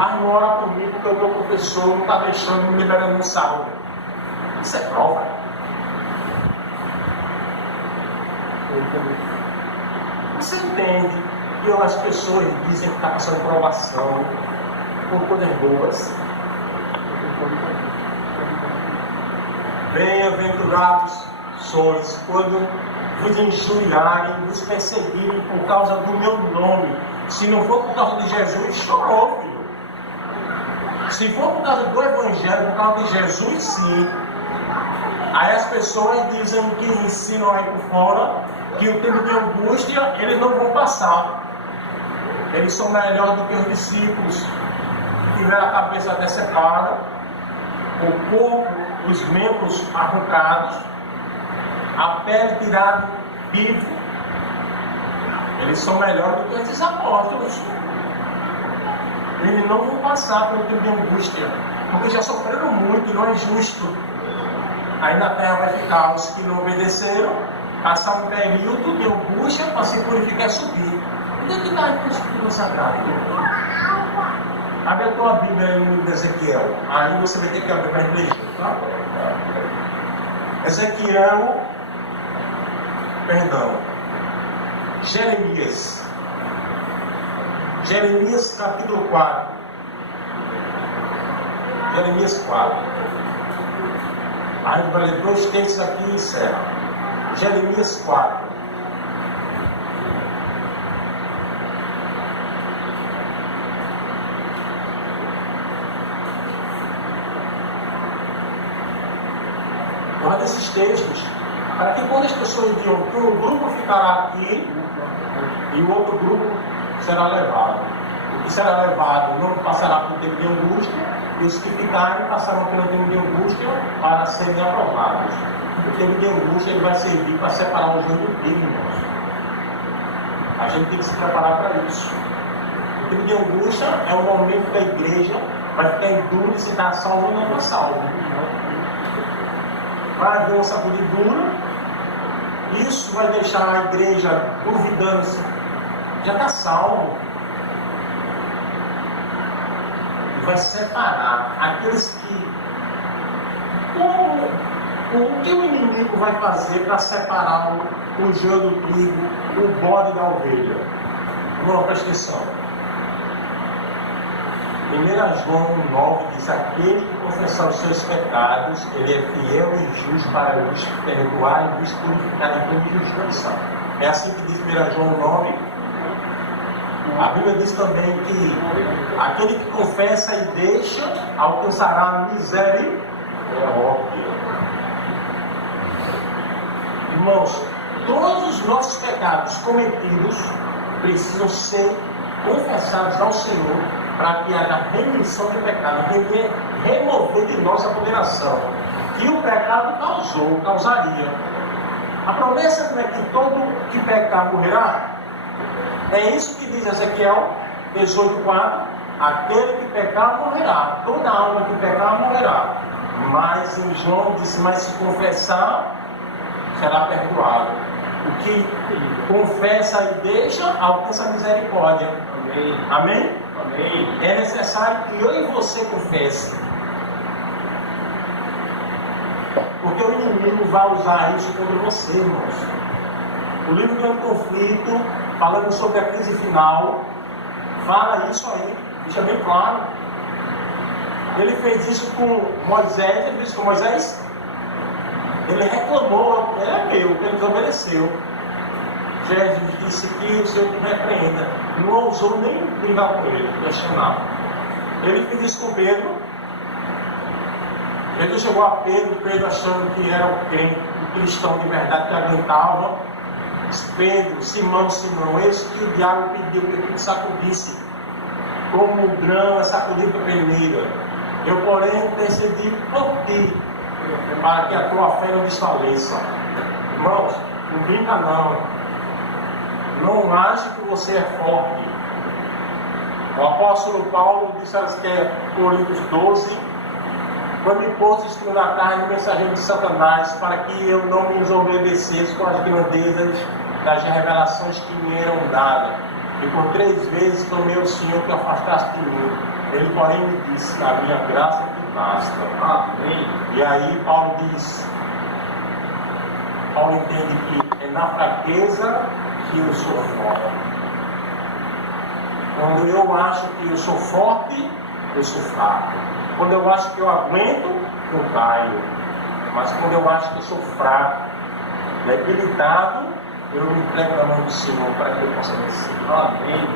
Ah, irmão, ora comigo, porque o meu professor não está deixando me liberando no sábado. Isso é prova. Você entende que as pessoas dizem que está passando provação por coisas boas? Bem-aventurados sois quando vos injuriarem, vos perseguirem por causa do meu nome. Se não for por causa de Jesus, chorou, filho. Se for por causa do Evangelho, por causa de Jesus, sim. Aí as pessoas dizem que ensinam aí por fora que o tempo de angústia eles não vão passar. Eles são melhores do que os discípulos que tiveram a cabeça decepada, o corpo, os membros arrancados, a pele tirada vivo. Eles são melhores do que esses apóstolos. Eles não vão passar pelo tempo de angústia, porque já sofreram muito e não é justo. Aí na terra vai ficar os que não obedeceram, passar um período de angústia para se purificar e subir. Onde é que está a Escritura Sagrada? Abre a tua Bíblia no livro de Ezequiel. Aí você vai ter que abrir mais legenda, tá? Ezequiel, perdão, Jeremias. Jeremias capítulo 4. Jeremias 4. Aí vai ler 2 textos aqui e encerra. Jeremias 4. Guarda esses textos para que quando as pessoas digam que um grupo ficará aqui e o outro grupo será levado. O que será levado não passará por tempo de angústia, e os que ficarem passarão pelo tempo de angústia para serem aprovados. O tempo de angústia ele vai servir para separar o joio do trigo, irmãos. A gente tem que se preparar para isso. O tempo de angústia é o momento que a igreja vai ficar em dúvida se está salvo ou não está salvo. Vai haver uma sacudidura. Isso vai deixar a igreja duvidando se já está salvo. E vai separar aqueles que... O que o inimigo vai fazer para separar o joio do trigo, o bode da ovelha? Vamos presta atenção. 1 João 9 diz: aquele que confessar os seus pecados, ele é fiel e justo para os perdoar e os purificar em toda justiça. É assim que diz 1 João 9. A Bíblia diz também que aquele que confessa e deixa alcançará misericórdia. Irmãos, todos os nossos pecados cometidos precisam ser confessados ao Senhor para que haja remissão de pecado, remover de nós a condenação que o pecado causaria. A promessa não é que todo que pecar morrerá? É isso que diz Ezequiel 18:4. Aquele que pecar morrerá, toda alma que pecar morrerá. Mas em João disse: mas se confessar, será perdoado. O que confessa e deixa, alcança a misericórdia. Amém. Amém? Amém. É necessário que eu e você confesse. Porque o inimigo vai usar isso contra você, irmãos. O livro Grande Conflito, falando sobre a crise final, fala isso aí, deixa bem claro. Ele fez isso com Moisés, ele disse com Moisés, ele reclamou, é meu, ele desobedeceu. Jesus disse que o Senhor te repreenda. Não ousou nem brigar com ele, questionar. Ele fez isso com Pedro. Jesus chegou a Pedro achando que era o crente, o cristão de verdade que aguentava. Pedro, Simão, eis que o diabo pediu que tu te sacudisse, como o grão é sacudido pela peneira. Eu, porém, intercedi por ti, para que a tua fé não desfaleça. Irmãos, não brinca não. Não ache que você é forte. O apóstolo Paulo disse aos Coríntios 12: quando me pôs espinho na carne, mensageiro de Satanás, para que eu não me desobedecesse com as grandezas das revelações que me eram dadas. E por 3 vezes clamei ao Senhor que afastasse de mim. Ele, porém, me disse: a minha graça te basta. Amém. E aí Paulo diz, Paulo entende que é na fraqueza que eu sou forte. Quando eu acho que eu sou forte, eu sou fraco. Quando eu acho que eu aguento, eu caio. Mas quando eu acho que eu sou fraco, debilitado, eu me entrego na mão do Senhor para que eu possa vencer. Amém.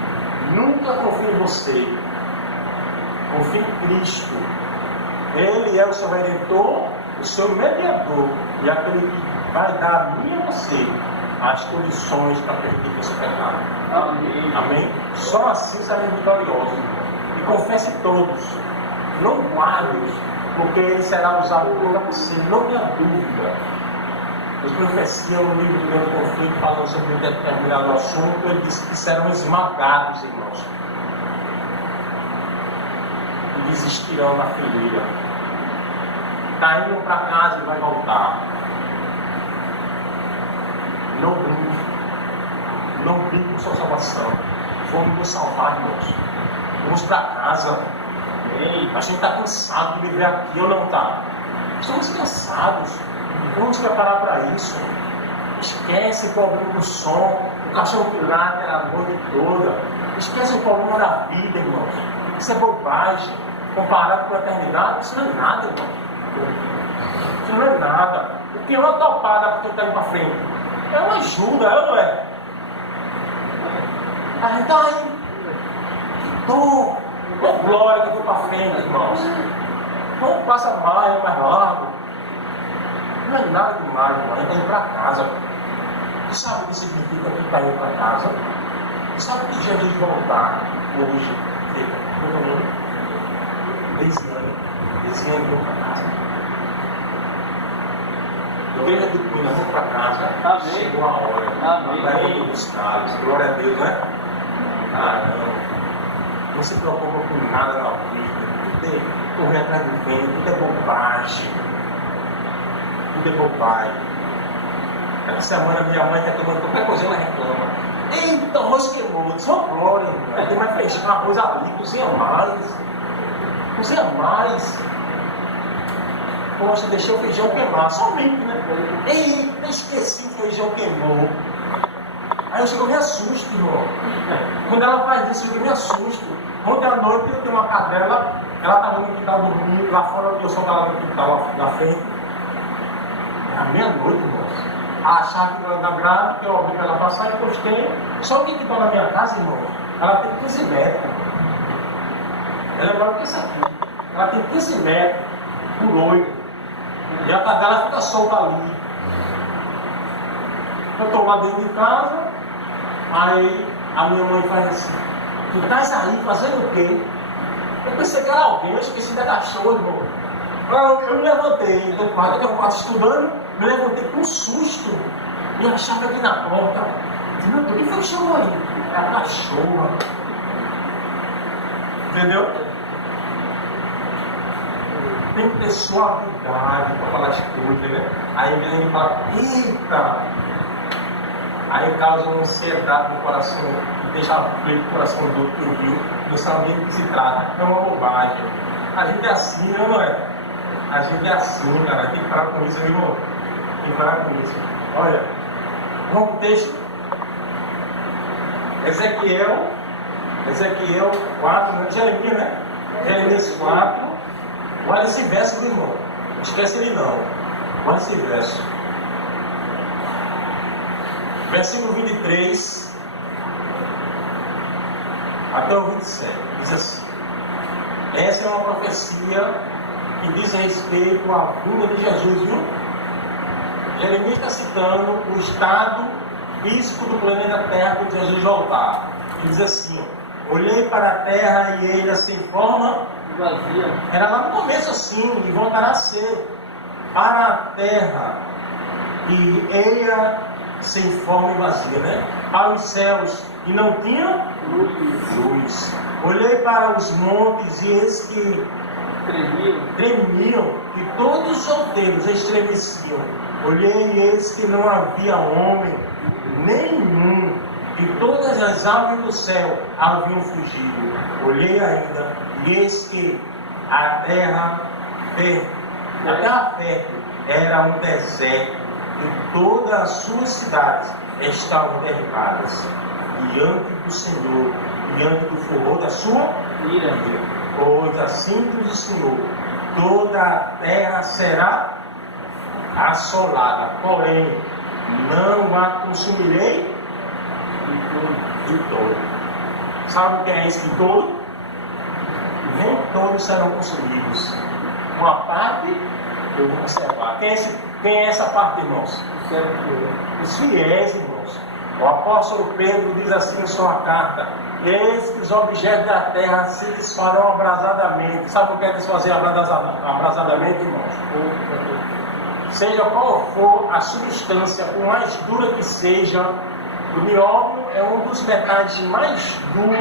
Nunca confie em você. Confie em Cristo. Ele é o seu Redentor, o seu mediador, e aquele que vai dar a mim e a você as condições para perder esse pecado. Amém. Amém? Só assim seremos vitoriosos. E confesse todos. Não guarde-os, porque ele será usado por você, não tenha dúvida. Os profecias no livro do Grande Conflito, falando sobre um determinado assunto, ele disse que serão esmagados, irmãos. E desistirão na fileira. Está indo para casa e vai voltar. Não brinque. Não brinque com sua salvação. Vamos nos salvar, irmãos. Vamos para casa. A gente está cansado de viver aqui ou não está? Estamos cansados. Vamos nos preparar para isso. Esquece o problema do som, o cachorro que late a noite toda. Esquece o problema da vida, irmãos. Isso é bobagem. Comparado com a eternidade, isso não é nada, irmão. Isso não é nada. O que é uma topada para quem está indo para frente? É uma ajuda, é ou não é? A gente está aí. Que dor. Que glória que eu vou para frente, irmãos. Não passa mais, é mais largo. Não é nada demais, irmão. A gente está indo para casa. Você sabe o que significa que está indo para casa? Você sabe que Jesus vai voltar hoje? Fica. Esse ano vou para casa. Igreja do Pina, vamos para casa. Amém. Chegou a hora. Amém. Vai buscar. Glória a Deus, né? Não. Não se preocupa com nada na vida. Tudo é correr atrás do vento, tudo é bobagem. Tudo é bobagem. Essa semana minha mãe reclamando, qualquer coisa ela reclama. Eita, arroz queimou. Só glória, irmão. Tem mais feijão, arroz ali, cozinha mais. Cozinha mais. Poxa, deixei o feijão queimar, só limpo, né? Eita, esqueci que o feijão queimou. Aí eu chego e me assusto, irmão. Quando ela faz isso, eu me assusto. Ontem à noite eu tenho uma cadela, ela estava no quintal dormindo, lá fora eu só estava no quintal na frente. À meia-noite, irmão. Achar que ela está grávida, que eu abri para ela passar e postei. Só que está na minha casa, irmão, ela tem 15 metros. Ela é maior que essa aqui. Ela tem 15 metros por 8. E a cadela fica solta ali. Eu estou lá dentro de casa, aí a minha mãe faz assim: tu estás aí fazendo o quê? Eu pensei que era alguém, eu esqueci da cachorra, irmão. Eu me levantei do quarto, eu estava estudando, me levantei com um susto e a chave aqui na porta. Meu Deus, quem foi que chamou aí? É a cachorra. Entendeu? Tem que ter suavidade para falar as coisas, né? Aí vem e fala: eita! Aí causa uma ansiedade no coração, deixa aflito o coração do outro que ouviu, não sabe nem do que se trata. É uma bobagem. A gente é assim, não é? A gente é assim, cara. Tem que parar com isso, meu irmão. Tem que parar com isso. Olha, vamos pro texto. Ezequiel 4, né? Jeremias, né? Jeremias 4. Olha esse verso, meu irmão. Não esquece ele não. Olha esse verso. Versículo 23 até o 27. Diz assim: essa é uma profecia que diz respeito à vinda de Jesus, viu? Jeremias está citando o estado físico do planeta Terra quando Jesus voltar. Ele diz assim: ó, olhei para a terra e ela sem forma vazia. Era lá no começo assim, e voltará a ser para a terra e ela sem forma e vazia, né? Para os céus e não tinha luz. Olhei para os montes e eis que tremiam e todos os solteiros estremeciam. Olhei e eis que não havia homem nenhum e todas as aves do céu haviam fugido. Olhei ainda e eis que a terra fértil era um deserto e todas as suas cidades estavam derribadas diante do Senhor, diante do furor da sua ira. Pois assim diz o Senhor: toda a terra será assolada, porém não a consumirei de todo. Sabe o que é esse de todo? Nem todos serão consumidos. Uma parte eu vou conservar. Quem é essa parte, irmãos? Os fiéis, irmãos. O apóstolo Pedro diz assim em sua carta: eis que os objetos da terra se desfarão abrasadamente. Sabe o que é desfazer abrasadamente, irmãos? Seja qual for a substância, por mais dura que seja, o nióbio é um dos metais mais duros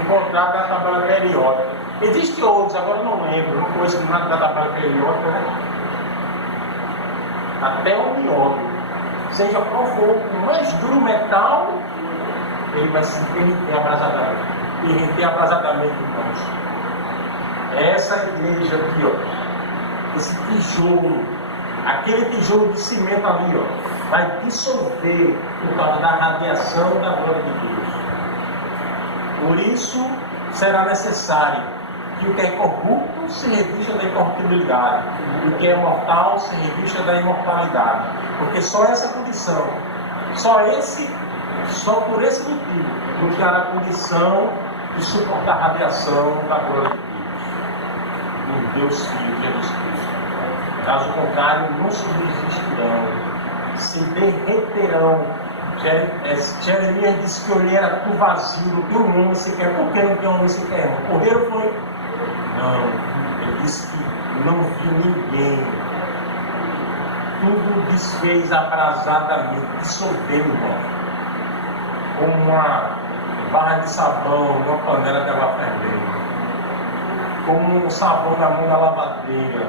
encontrado na tabela periódica. Existem outros, agora eu não lembro, não conheço nada da tabela periódica, né? Até o nióbio, seja qual for o mais duro metal, ele vai se derreter abrasadamente. Derreter abrasadamente, irmãos. Essa igreja aqui, ó, esse tijolo, aquele tijolo de cimento ali, ó, vai dissolver por causa da radiação da glória de Deus. Por isso será necessário que o que é corrupto se revista da incorruptibilidade, e o que é mortal se revista da imortalidade. Porque só essa condição, só por esse motivo, nos dará a condição de suportar a radiação da glória de Deus, no Deus Filho, Jesus Cristo. Caso contrário, não subsistirão, se derreterão. Jeremias disse que olhei era tudo vazio, não tem um homem sequer. Por que não tem um homem sequer? Correram foi? Não, ele disse que não viu ninguém. Tudo desfez abrasadamente, dissolvendo, irmão. Como uma barra de sabão, uma panela que estava fervendo. Como um sabão na mão da lavadeira,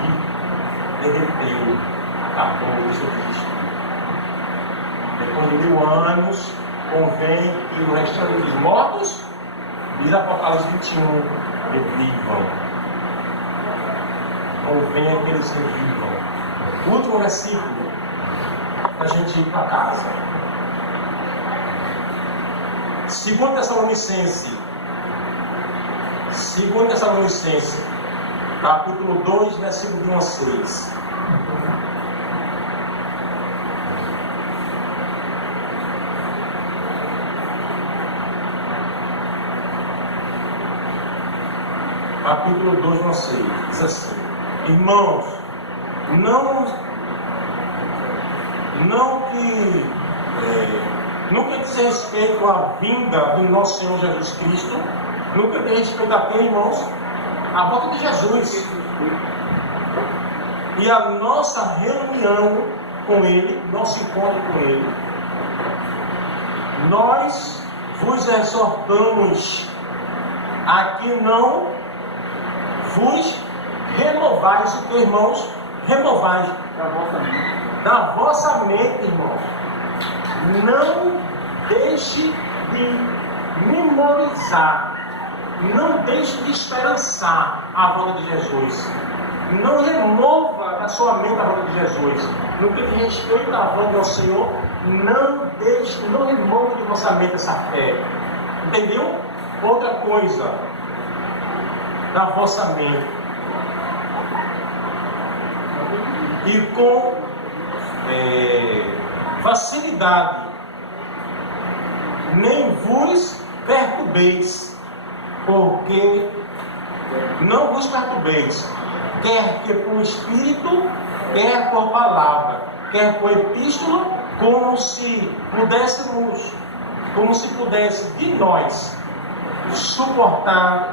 que derreteu, acabou, deixou de existir. Depois de 1000 anos, convém que o restante dos mortos, diz Apocalipse 21, revivam. Convém que eles revivam. O último versículo, para a gente ir para casa. 2 Tessalonicenses, capítulo 2, versículo de 1 a 6. Capítulo 2, 1 a 6. Diz assim: irmãos, nunca diz respeito à vinda do nosso Senhor Jesus Cristo. Nunca diz respeito a quem, irmãos? A volta de Jesus. E a nossa reunião com Ele, nosso encontro com Ele. Nós vos exortamos a que não vos removais, o que, irmãos? Removais da vossa mente, irmãos. Não deixe de memorizar, não deixe de esperançar a volta de Jesus. Não remova da sua mente a volta de Jesus. No que diz respeito à volta do Senhor, não remova de vossa mente essa fé. Entendeu? Outra coisa da vossa mente. E com facilidade, nem vos perturbeis, porque não vos perturbeis, quer que por espírito, quer por palavra, quer por epístola, como se pudesse de nós suportar,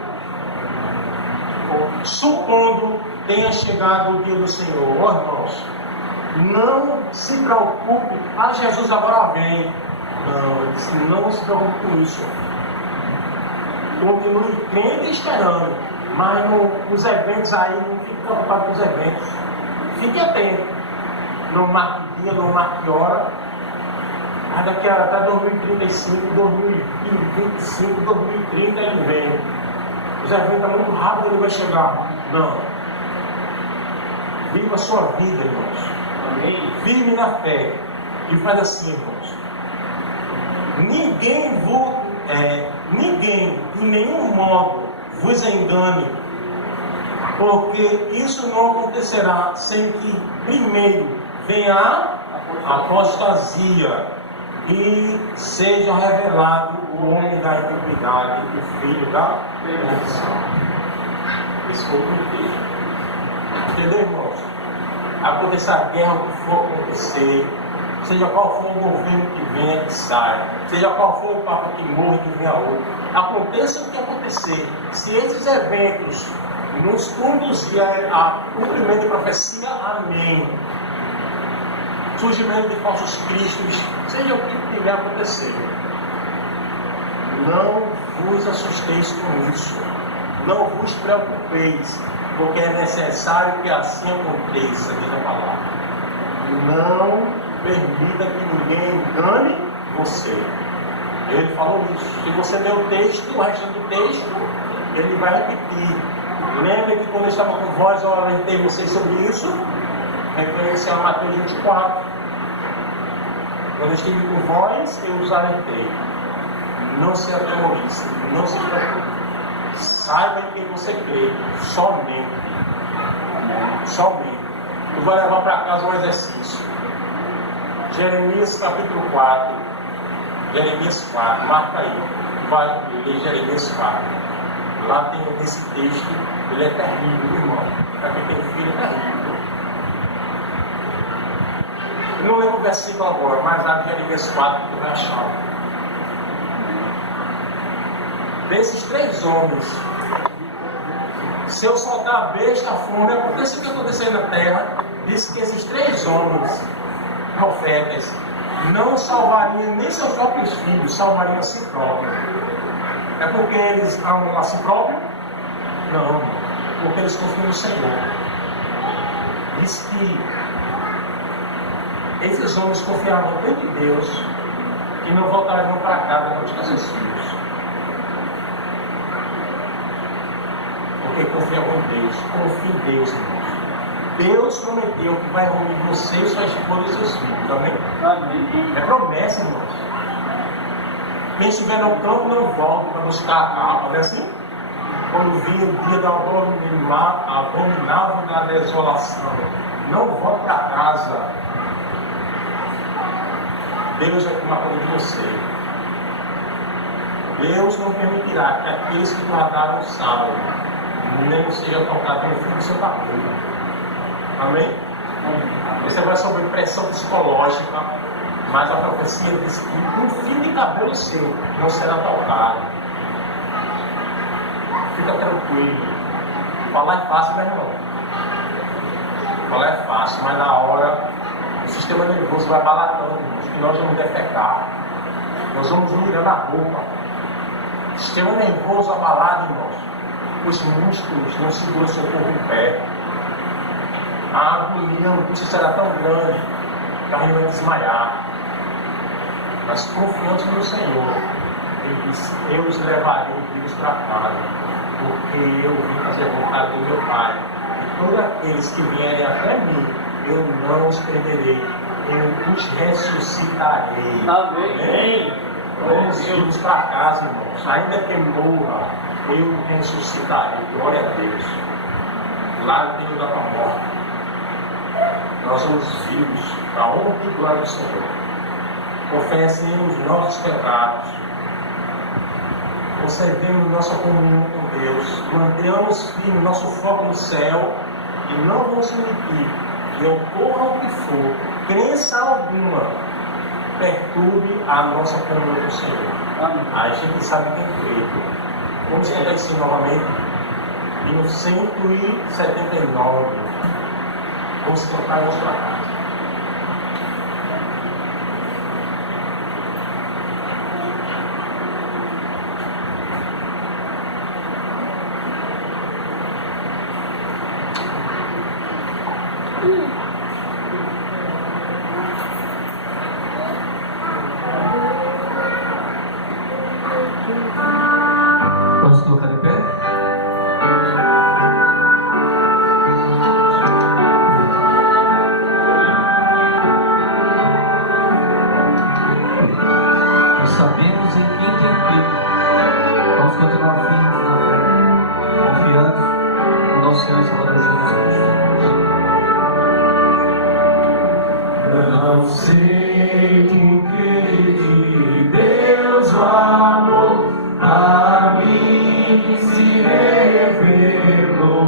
supondo tenha chegado o dia do Senhor. Ó, irmãos, não se preocupe, Jesus agora vem. Não, ele disse, não se preocupe com isso. Continue crendo e esperando, mas nos eventos aí, não fique preocupado com os eventos. Fique atento. Não marque dia, não marque hora. Mas daqui até 2035, 2025, 2030 ele vem. Os eventos estão muito rápido, ele vai chegar. Não. Viva a sua vida, irmãos. Amém. Firme na fé. E faz assim, irmãos. Ninguém de nenhum modo vos engane, porque isso não acontecerá sem que primeiro venha a apostasia e seja revelado o homem da iniquidade, o filho da perdição. Esse foi o inteiro. Entendeu, irmãos? Acontecer a guerra, o que for acontecer, seja qual for o governo que venha, que saia, seja qual for o papa que morre, que venha outro, aconteça o que acontecer, se esses eventos nos conduzirem a cumprimento de profecia, amém. Surgimento de falsos cristos, seja o que tiver a acontecer, não vos assusteis com isso, não vos preocupeis, porque é necessário que assim aconteça, diz a palavra. Não permita que ninguém engane você. Ele falou isso. Se você ler o texto, o resto do texto, ele vai repetir. Lembra que quando eu estava com vós, eu alertei vocês sobre isso? Referência a Mateus 24. Quando eu estive com vós, eu os alertei. Não se atemorize, não se preocupe. Saiba em quem você crê. Somente. Somente. Eu vou levar para casa um exercício. Jeremias capítulo 4. Jeremias 4. Marca aí. Vai ler Jeremias 4. Lá tem esse texto. Ele é terrível, irmão. Para quem tem filho, é terrível. Eu não lembro o versículo agora, mas lá de Jeremias 4 que tu vai achar. Desses 3 homens, se eu soltar a besta, a fome, aconteça o que aconteceu na terra, diz que esses 3 homens, profetas, não salvariam nem seus próprios filhos, salvariam a si próprios. É porque eles amam a si próprio? Não, porque eles confiam no Senhor. Diz que esses homens confiavam tanto em Deus, que não voltarão para casa depois de seus filhos. Porque confiam em Deus, confia em Deus, irmãos. Deus prometeu que vai reunir você, sua esposa e seus filhos, amém? Amém. É promessa, irmãos. Quem estiver no campo não volta para buscar a capa, não é assim? Quando vinha o dia da abominável da desolação, não volte para casa. Deus vai tomar conta de você. Deus não permitirá que aqueles que guardaram o sábado nem sejam tocados no fim do seu cabelo. Amém? Você vai sofrer pressão psicológica, mas a profecia diz que um fio de cabelo seu não será tocado. Fica tranquilo. Falar é fácil, meu irmão. Falar é fácil, mas na hora o sistema nervoso vai balatando, que nós vamos defecar. Nós vamos mirando a roupa. O sistema nervoso abalado, irmãos. Os músculos não seguram seu corpo em pé. A agonia, a angústia será tão grande que a gente vai desmaiar. Mas confiante no Senhor, Ele disse: eu os levarei vivos para casa, porque eu vim fazer a vontade do meu Pai. E todos aqueles que vierem até mim, eu não os perderei, eu os ressuscitarei. Amém. Vamos vivos para casa, irmãos. Ainda que morra, eu ressuscitarei. Glória a Deus. Lá no tempo da tua morte, nós somos vivos para a honra e glória do Senhor. Confessemos nossos pecados, conservemos nossa comunhão com Deus, mantenhamos firme nosso foco no céu e não vamos permitir que ocorra o que for, crença alguma, perturbe a nossa comunhão com o Senhor. A gente sabe que tem feito. Vamos cantar isso novamente. E no 179, vamos cantar e vamos para casa. Vamos colocar de pé? Nós sabemos em quem tem crido. Vamos continuar firmes na fé, confiando no nosso Senhor e Salvador Jesus Cristo. Não sei que Deus o amor a mim se revelou.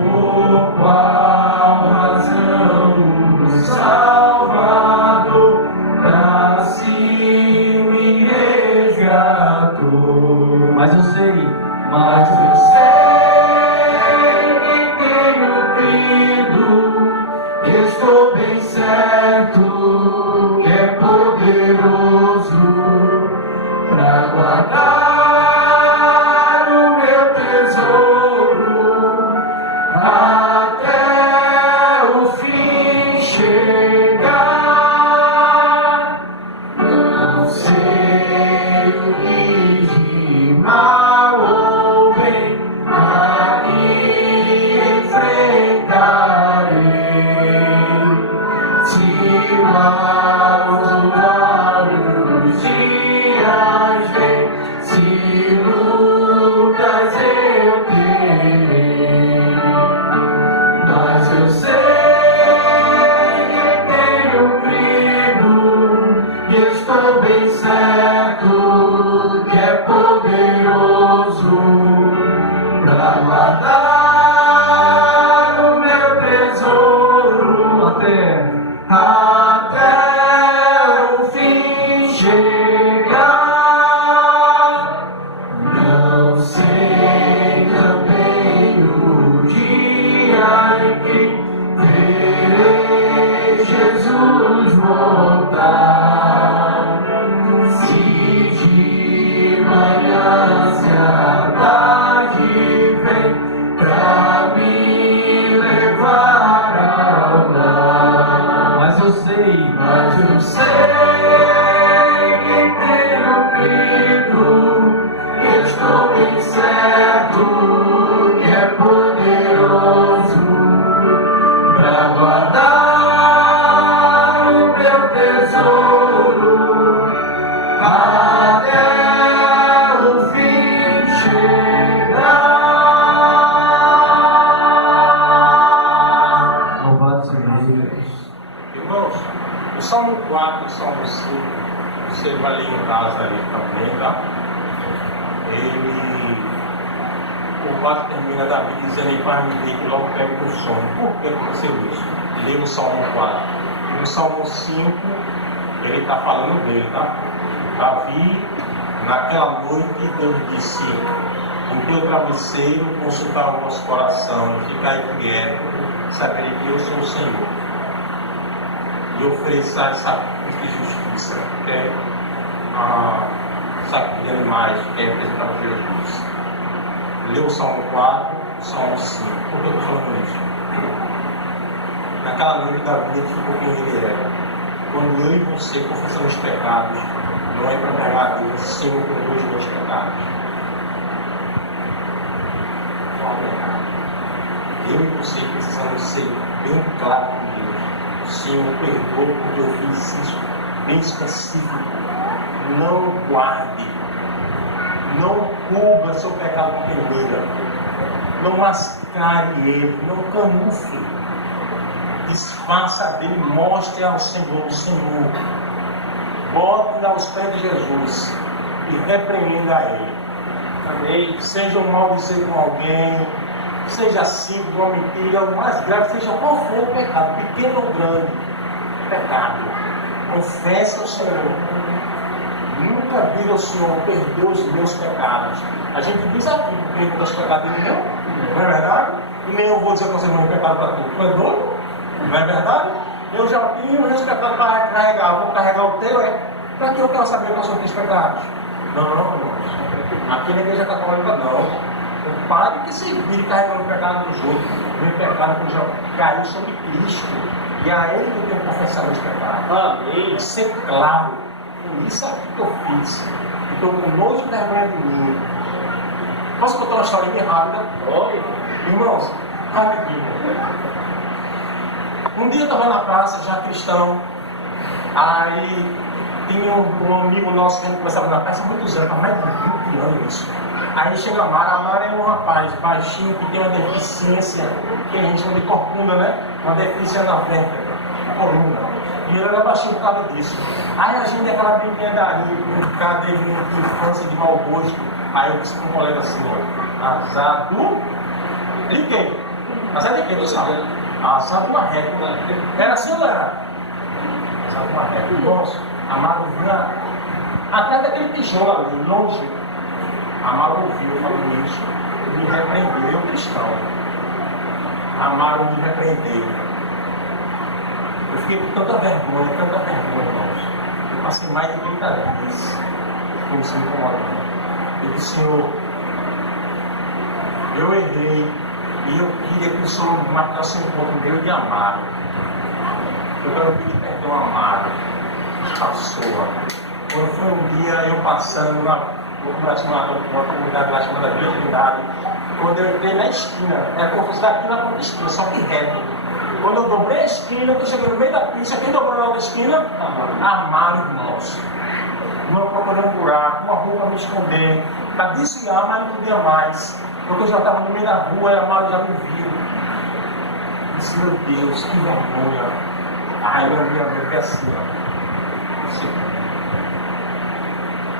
Por qual razão o Salvador nasceu e resgatou. Mas eu sei que tenho crido, estou bem certo que é poderoso para guardar o meu tesouro até o fim chegar. Não sei o que de mal ou bem aí enfrentarei. Se mal ou vários dias vem, se 4 termina Davi dizendo em paz que logo pega o sono. Por que aconteceu isso? Lê no Salmo 4. E no Salmo 5, ele está falando dele, tá? Davi, naquela noite, Deus disse: em teu travesseiro consultar o vosso coração, ficar quieto, saber que eu sou o Senhor. E oferecer sacrifício de justiça, que é sacrifício de animais, que é representado por Jesus. Leu o Salmo 4, o Salmo 5. Por que eu estou falando isso? Naquela noite Davi ficou quem ele era. Quando eu e você confessamos pecados, não é para pegar a Deus, Senhor, perdoa os meus pecados. Eu e você precisamos ser bem claros com Deus. Senhor, perdoa porque eu fiz isso bem específico. Não guarde. Não cubra seu pecado com peneira. Não mascare ele. Não camufle. Disfarça dele. Mostre ao Senhor o Senhor. Bote aos pés de Jesus e repreenda ele. Amém? Seja um maldizer com alguém, seja simples, uma mentira, o mais grave, seja qual for o pecado, pequeno ou grande, pecado. Confesse ao Senhor. Nunca diga ao Senhor: perdoa os meus pecados. A gente diz aqui, porque os pecados dele não é verdade? E nem eu vou dizer que você não é pecado para tudo. Tu é doido? Não é verdade? Eu já tenho meus pecados para carregar. Vou carregar o teu, para que eu quero saber quais são os teus pecados? Não, irmãos. Aqui na igreja católica não. O padre que se vire carregando o pecado dos outros. O meu pecado que já caiu sobre Cristo. E a ele que eu tenho que confessar meus pecados. Amém. Ser claro. Por isso aqui que eu fiz. Estou com nojo e vergonha de mim. Posso contar uma história bem rápida? Oi. Irmãos, rapidinho. Um dia eu estava na praça, já cristão. Aí tinha um amigo nosso que a gente conversava na praça há muitos anos, há mais de 20 anos isso. Aí chega a Mara é um rapaz baixinho que tem uma deficiência, que a gente chama de corcunda, né? Uma deficiência na vértebra, coluna. E ele era baixinho por causa disso. Aí a gente, aquela brincadeira, brincar de infância de mau gosto. Aí eu disse para um colega assim: ó, azar do. De quem? Azar de quem, tu sabe? Azar de uma régua. Era assim ou não era? Azar de uma régua. Nossa, Amaro vinha até daquele tijolo ali, longe. Amaro ouviu falando isso, me repreendeu, eu cristão. Amaro me repreendeu. Eu fiquei com tanta vergonha, irmãos. Eu passei mais de 30 dias com isso me incomodando. Eu disse: Senhor, eu errei e eu queria que o Senhor marcasse um encontro meu de Amaro. Eu quero pedir perdão a Amaro, a pessoa. Quando foi um dia eu passando uma comunidade lá chamada Vila Trindade, quando eu entrei na esquina, como se fosse daqui na ponta esquina, só que reto. Quando eu dobrei a esquina, eu cheguei no meio da pista, quem dobrou na outra esquina? Amaro, irmãos. Não procurando um buraco, uma rua para me esconder, para desviar, mas não podia mais, porque eu já estava no meio da rua e Amaro já me viu. Eu disse: meu Deus, que vergonha. Aí eu vi a ver assim, ó.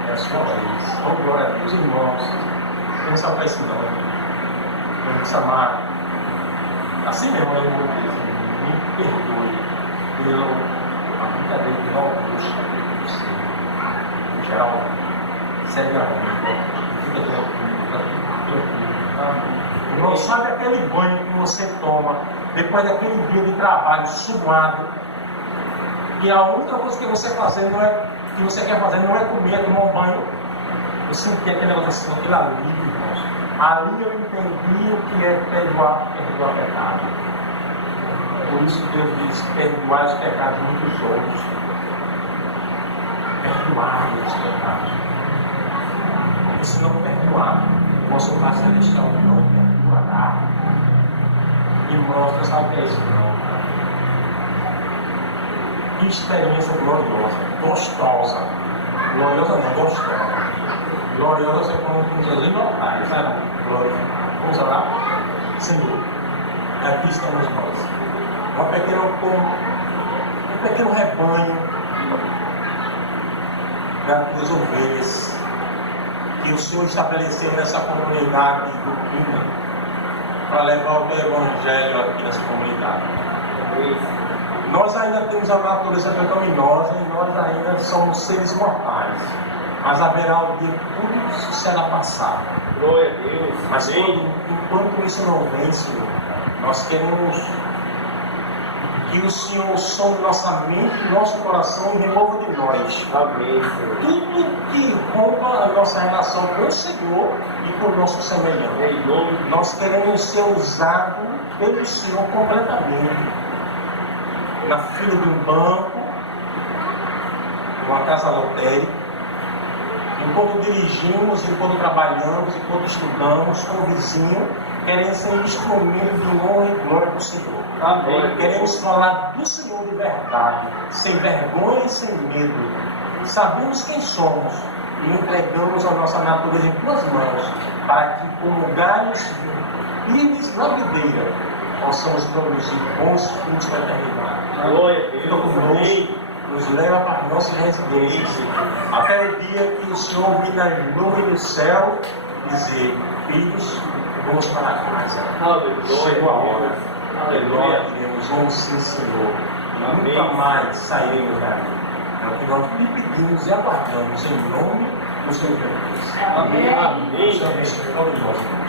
É a sua vez. Oh, glória a Deus, irmãos. Eu não sabe isso não. Eu disse: Amaro, assim mesmo eu vou dizer, me perdoe pela brincadeira de mau gosto de você. Em geral, segue a vida. Fica tranquilo. Irmão, sabe aquele banho que você toma depois daquele dia de trabalho suado? E a única coisa que você fazer não é que você quer fazer não é comer, é tomar um banho. Eu senti aquele negócio assim, aquele alívio, irmãos. Ali eu entendi o que é perdoar pecado. Por isso Deus diz: perdoar os pecados dos outros. Perdoar os pecados. Porque se não perdoar, o nosso Pai Celestial não perdoará. Irmãos, não sabe o que é isso não. Que experiência gloriosa, gostosa. Gloriosa não, gostosa. Gloriosa é como os imortais, né? Glória. Vamos orar? Senhor, aqui estamos nós. Um pequeno rebanho das tuas ovelhas que o Senhor estabeleceu nessa comunidade do Pina para levar o teu evangelho aqui nessa comunidade. Nós ainda temos a natureza pecaminosa e nós ainda somos seres mortais. Mas haverá um dia que tudo isso será passado. Glória a Deus. Mas Amém. enquanto isso não vem, Senhor, nós queremos que o Senhor sonde nossa mente e nosso coração e remova de nós Amém, Senhor. tudo que rouba a nossa relação com o Senhor e com o nosso semelhante. Em nome de Nós queremos ser usados pelo Senhor completamente. Na fila de um banco, numa casa lotérica, enquanto dirigimos, enquanto trabalhamos, enquanto estudamos, com o vizinho, queremos ser instrumento de honra e glória do Senhor. Amém. Queremos falar do Senhor de verdade, sem vergonha e sem medo. Sabemos quem somos e entregamos a nossa natureza em tuas mãos, para que, como galhos livres na videira, possamos produzir bons frutos para a eternidade. Glória a Fica Deus. conosco, Amém. nos leva para a nossa residência, até o dia que o Senhor vir nas nuvens do céu dizer: filhos, vamos para casa. Chegou a hora. Glória a Deus, vamos sim, Senhor. E Amém. nunca mais sairemos dali. É o que nós lhe pedimos e aguardamos em nome do Senhor Jesus. Amém. Deus te abençoe.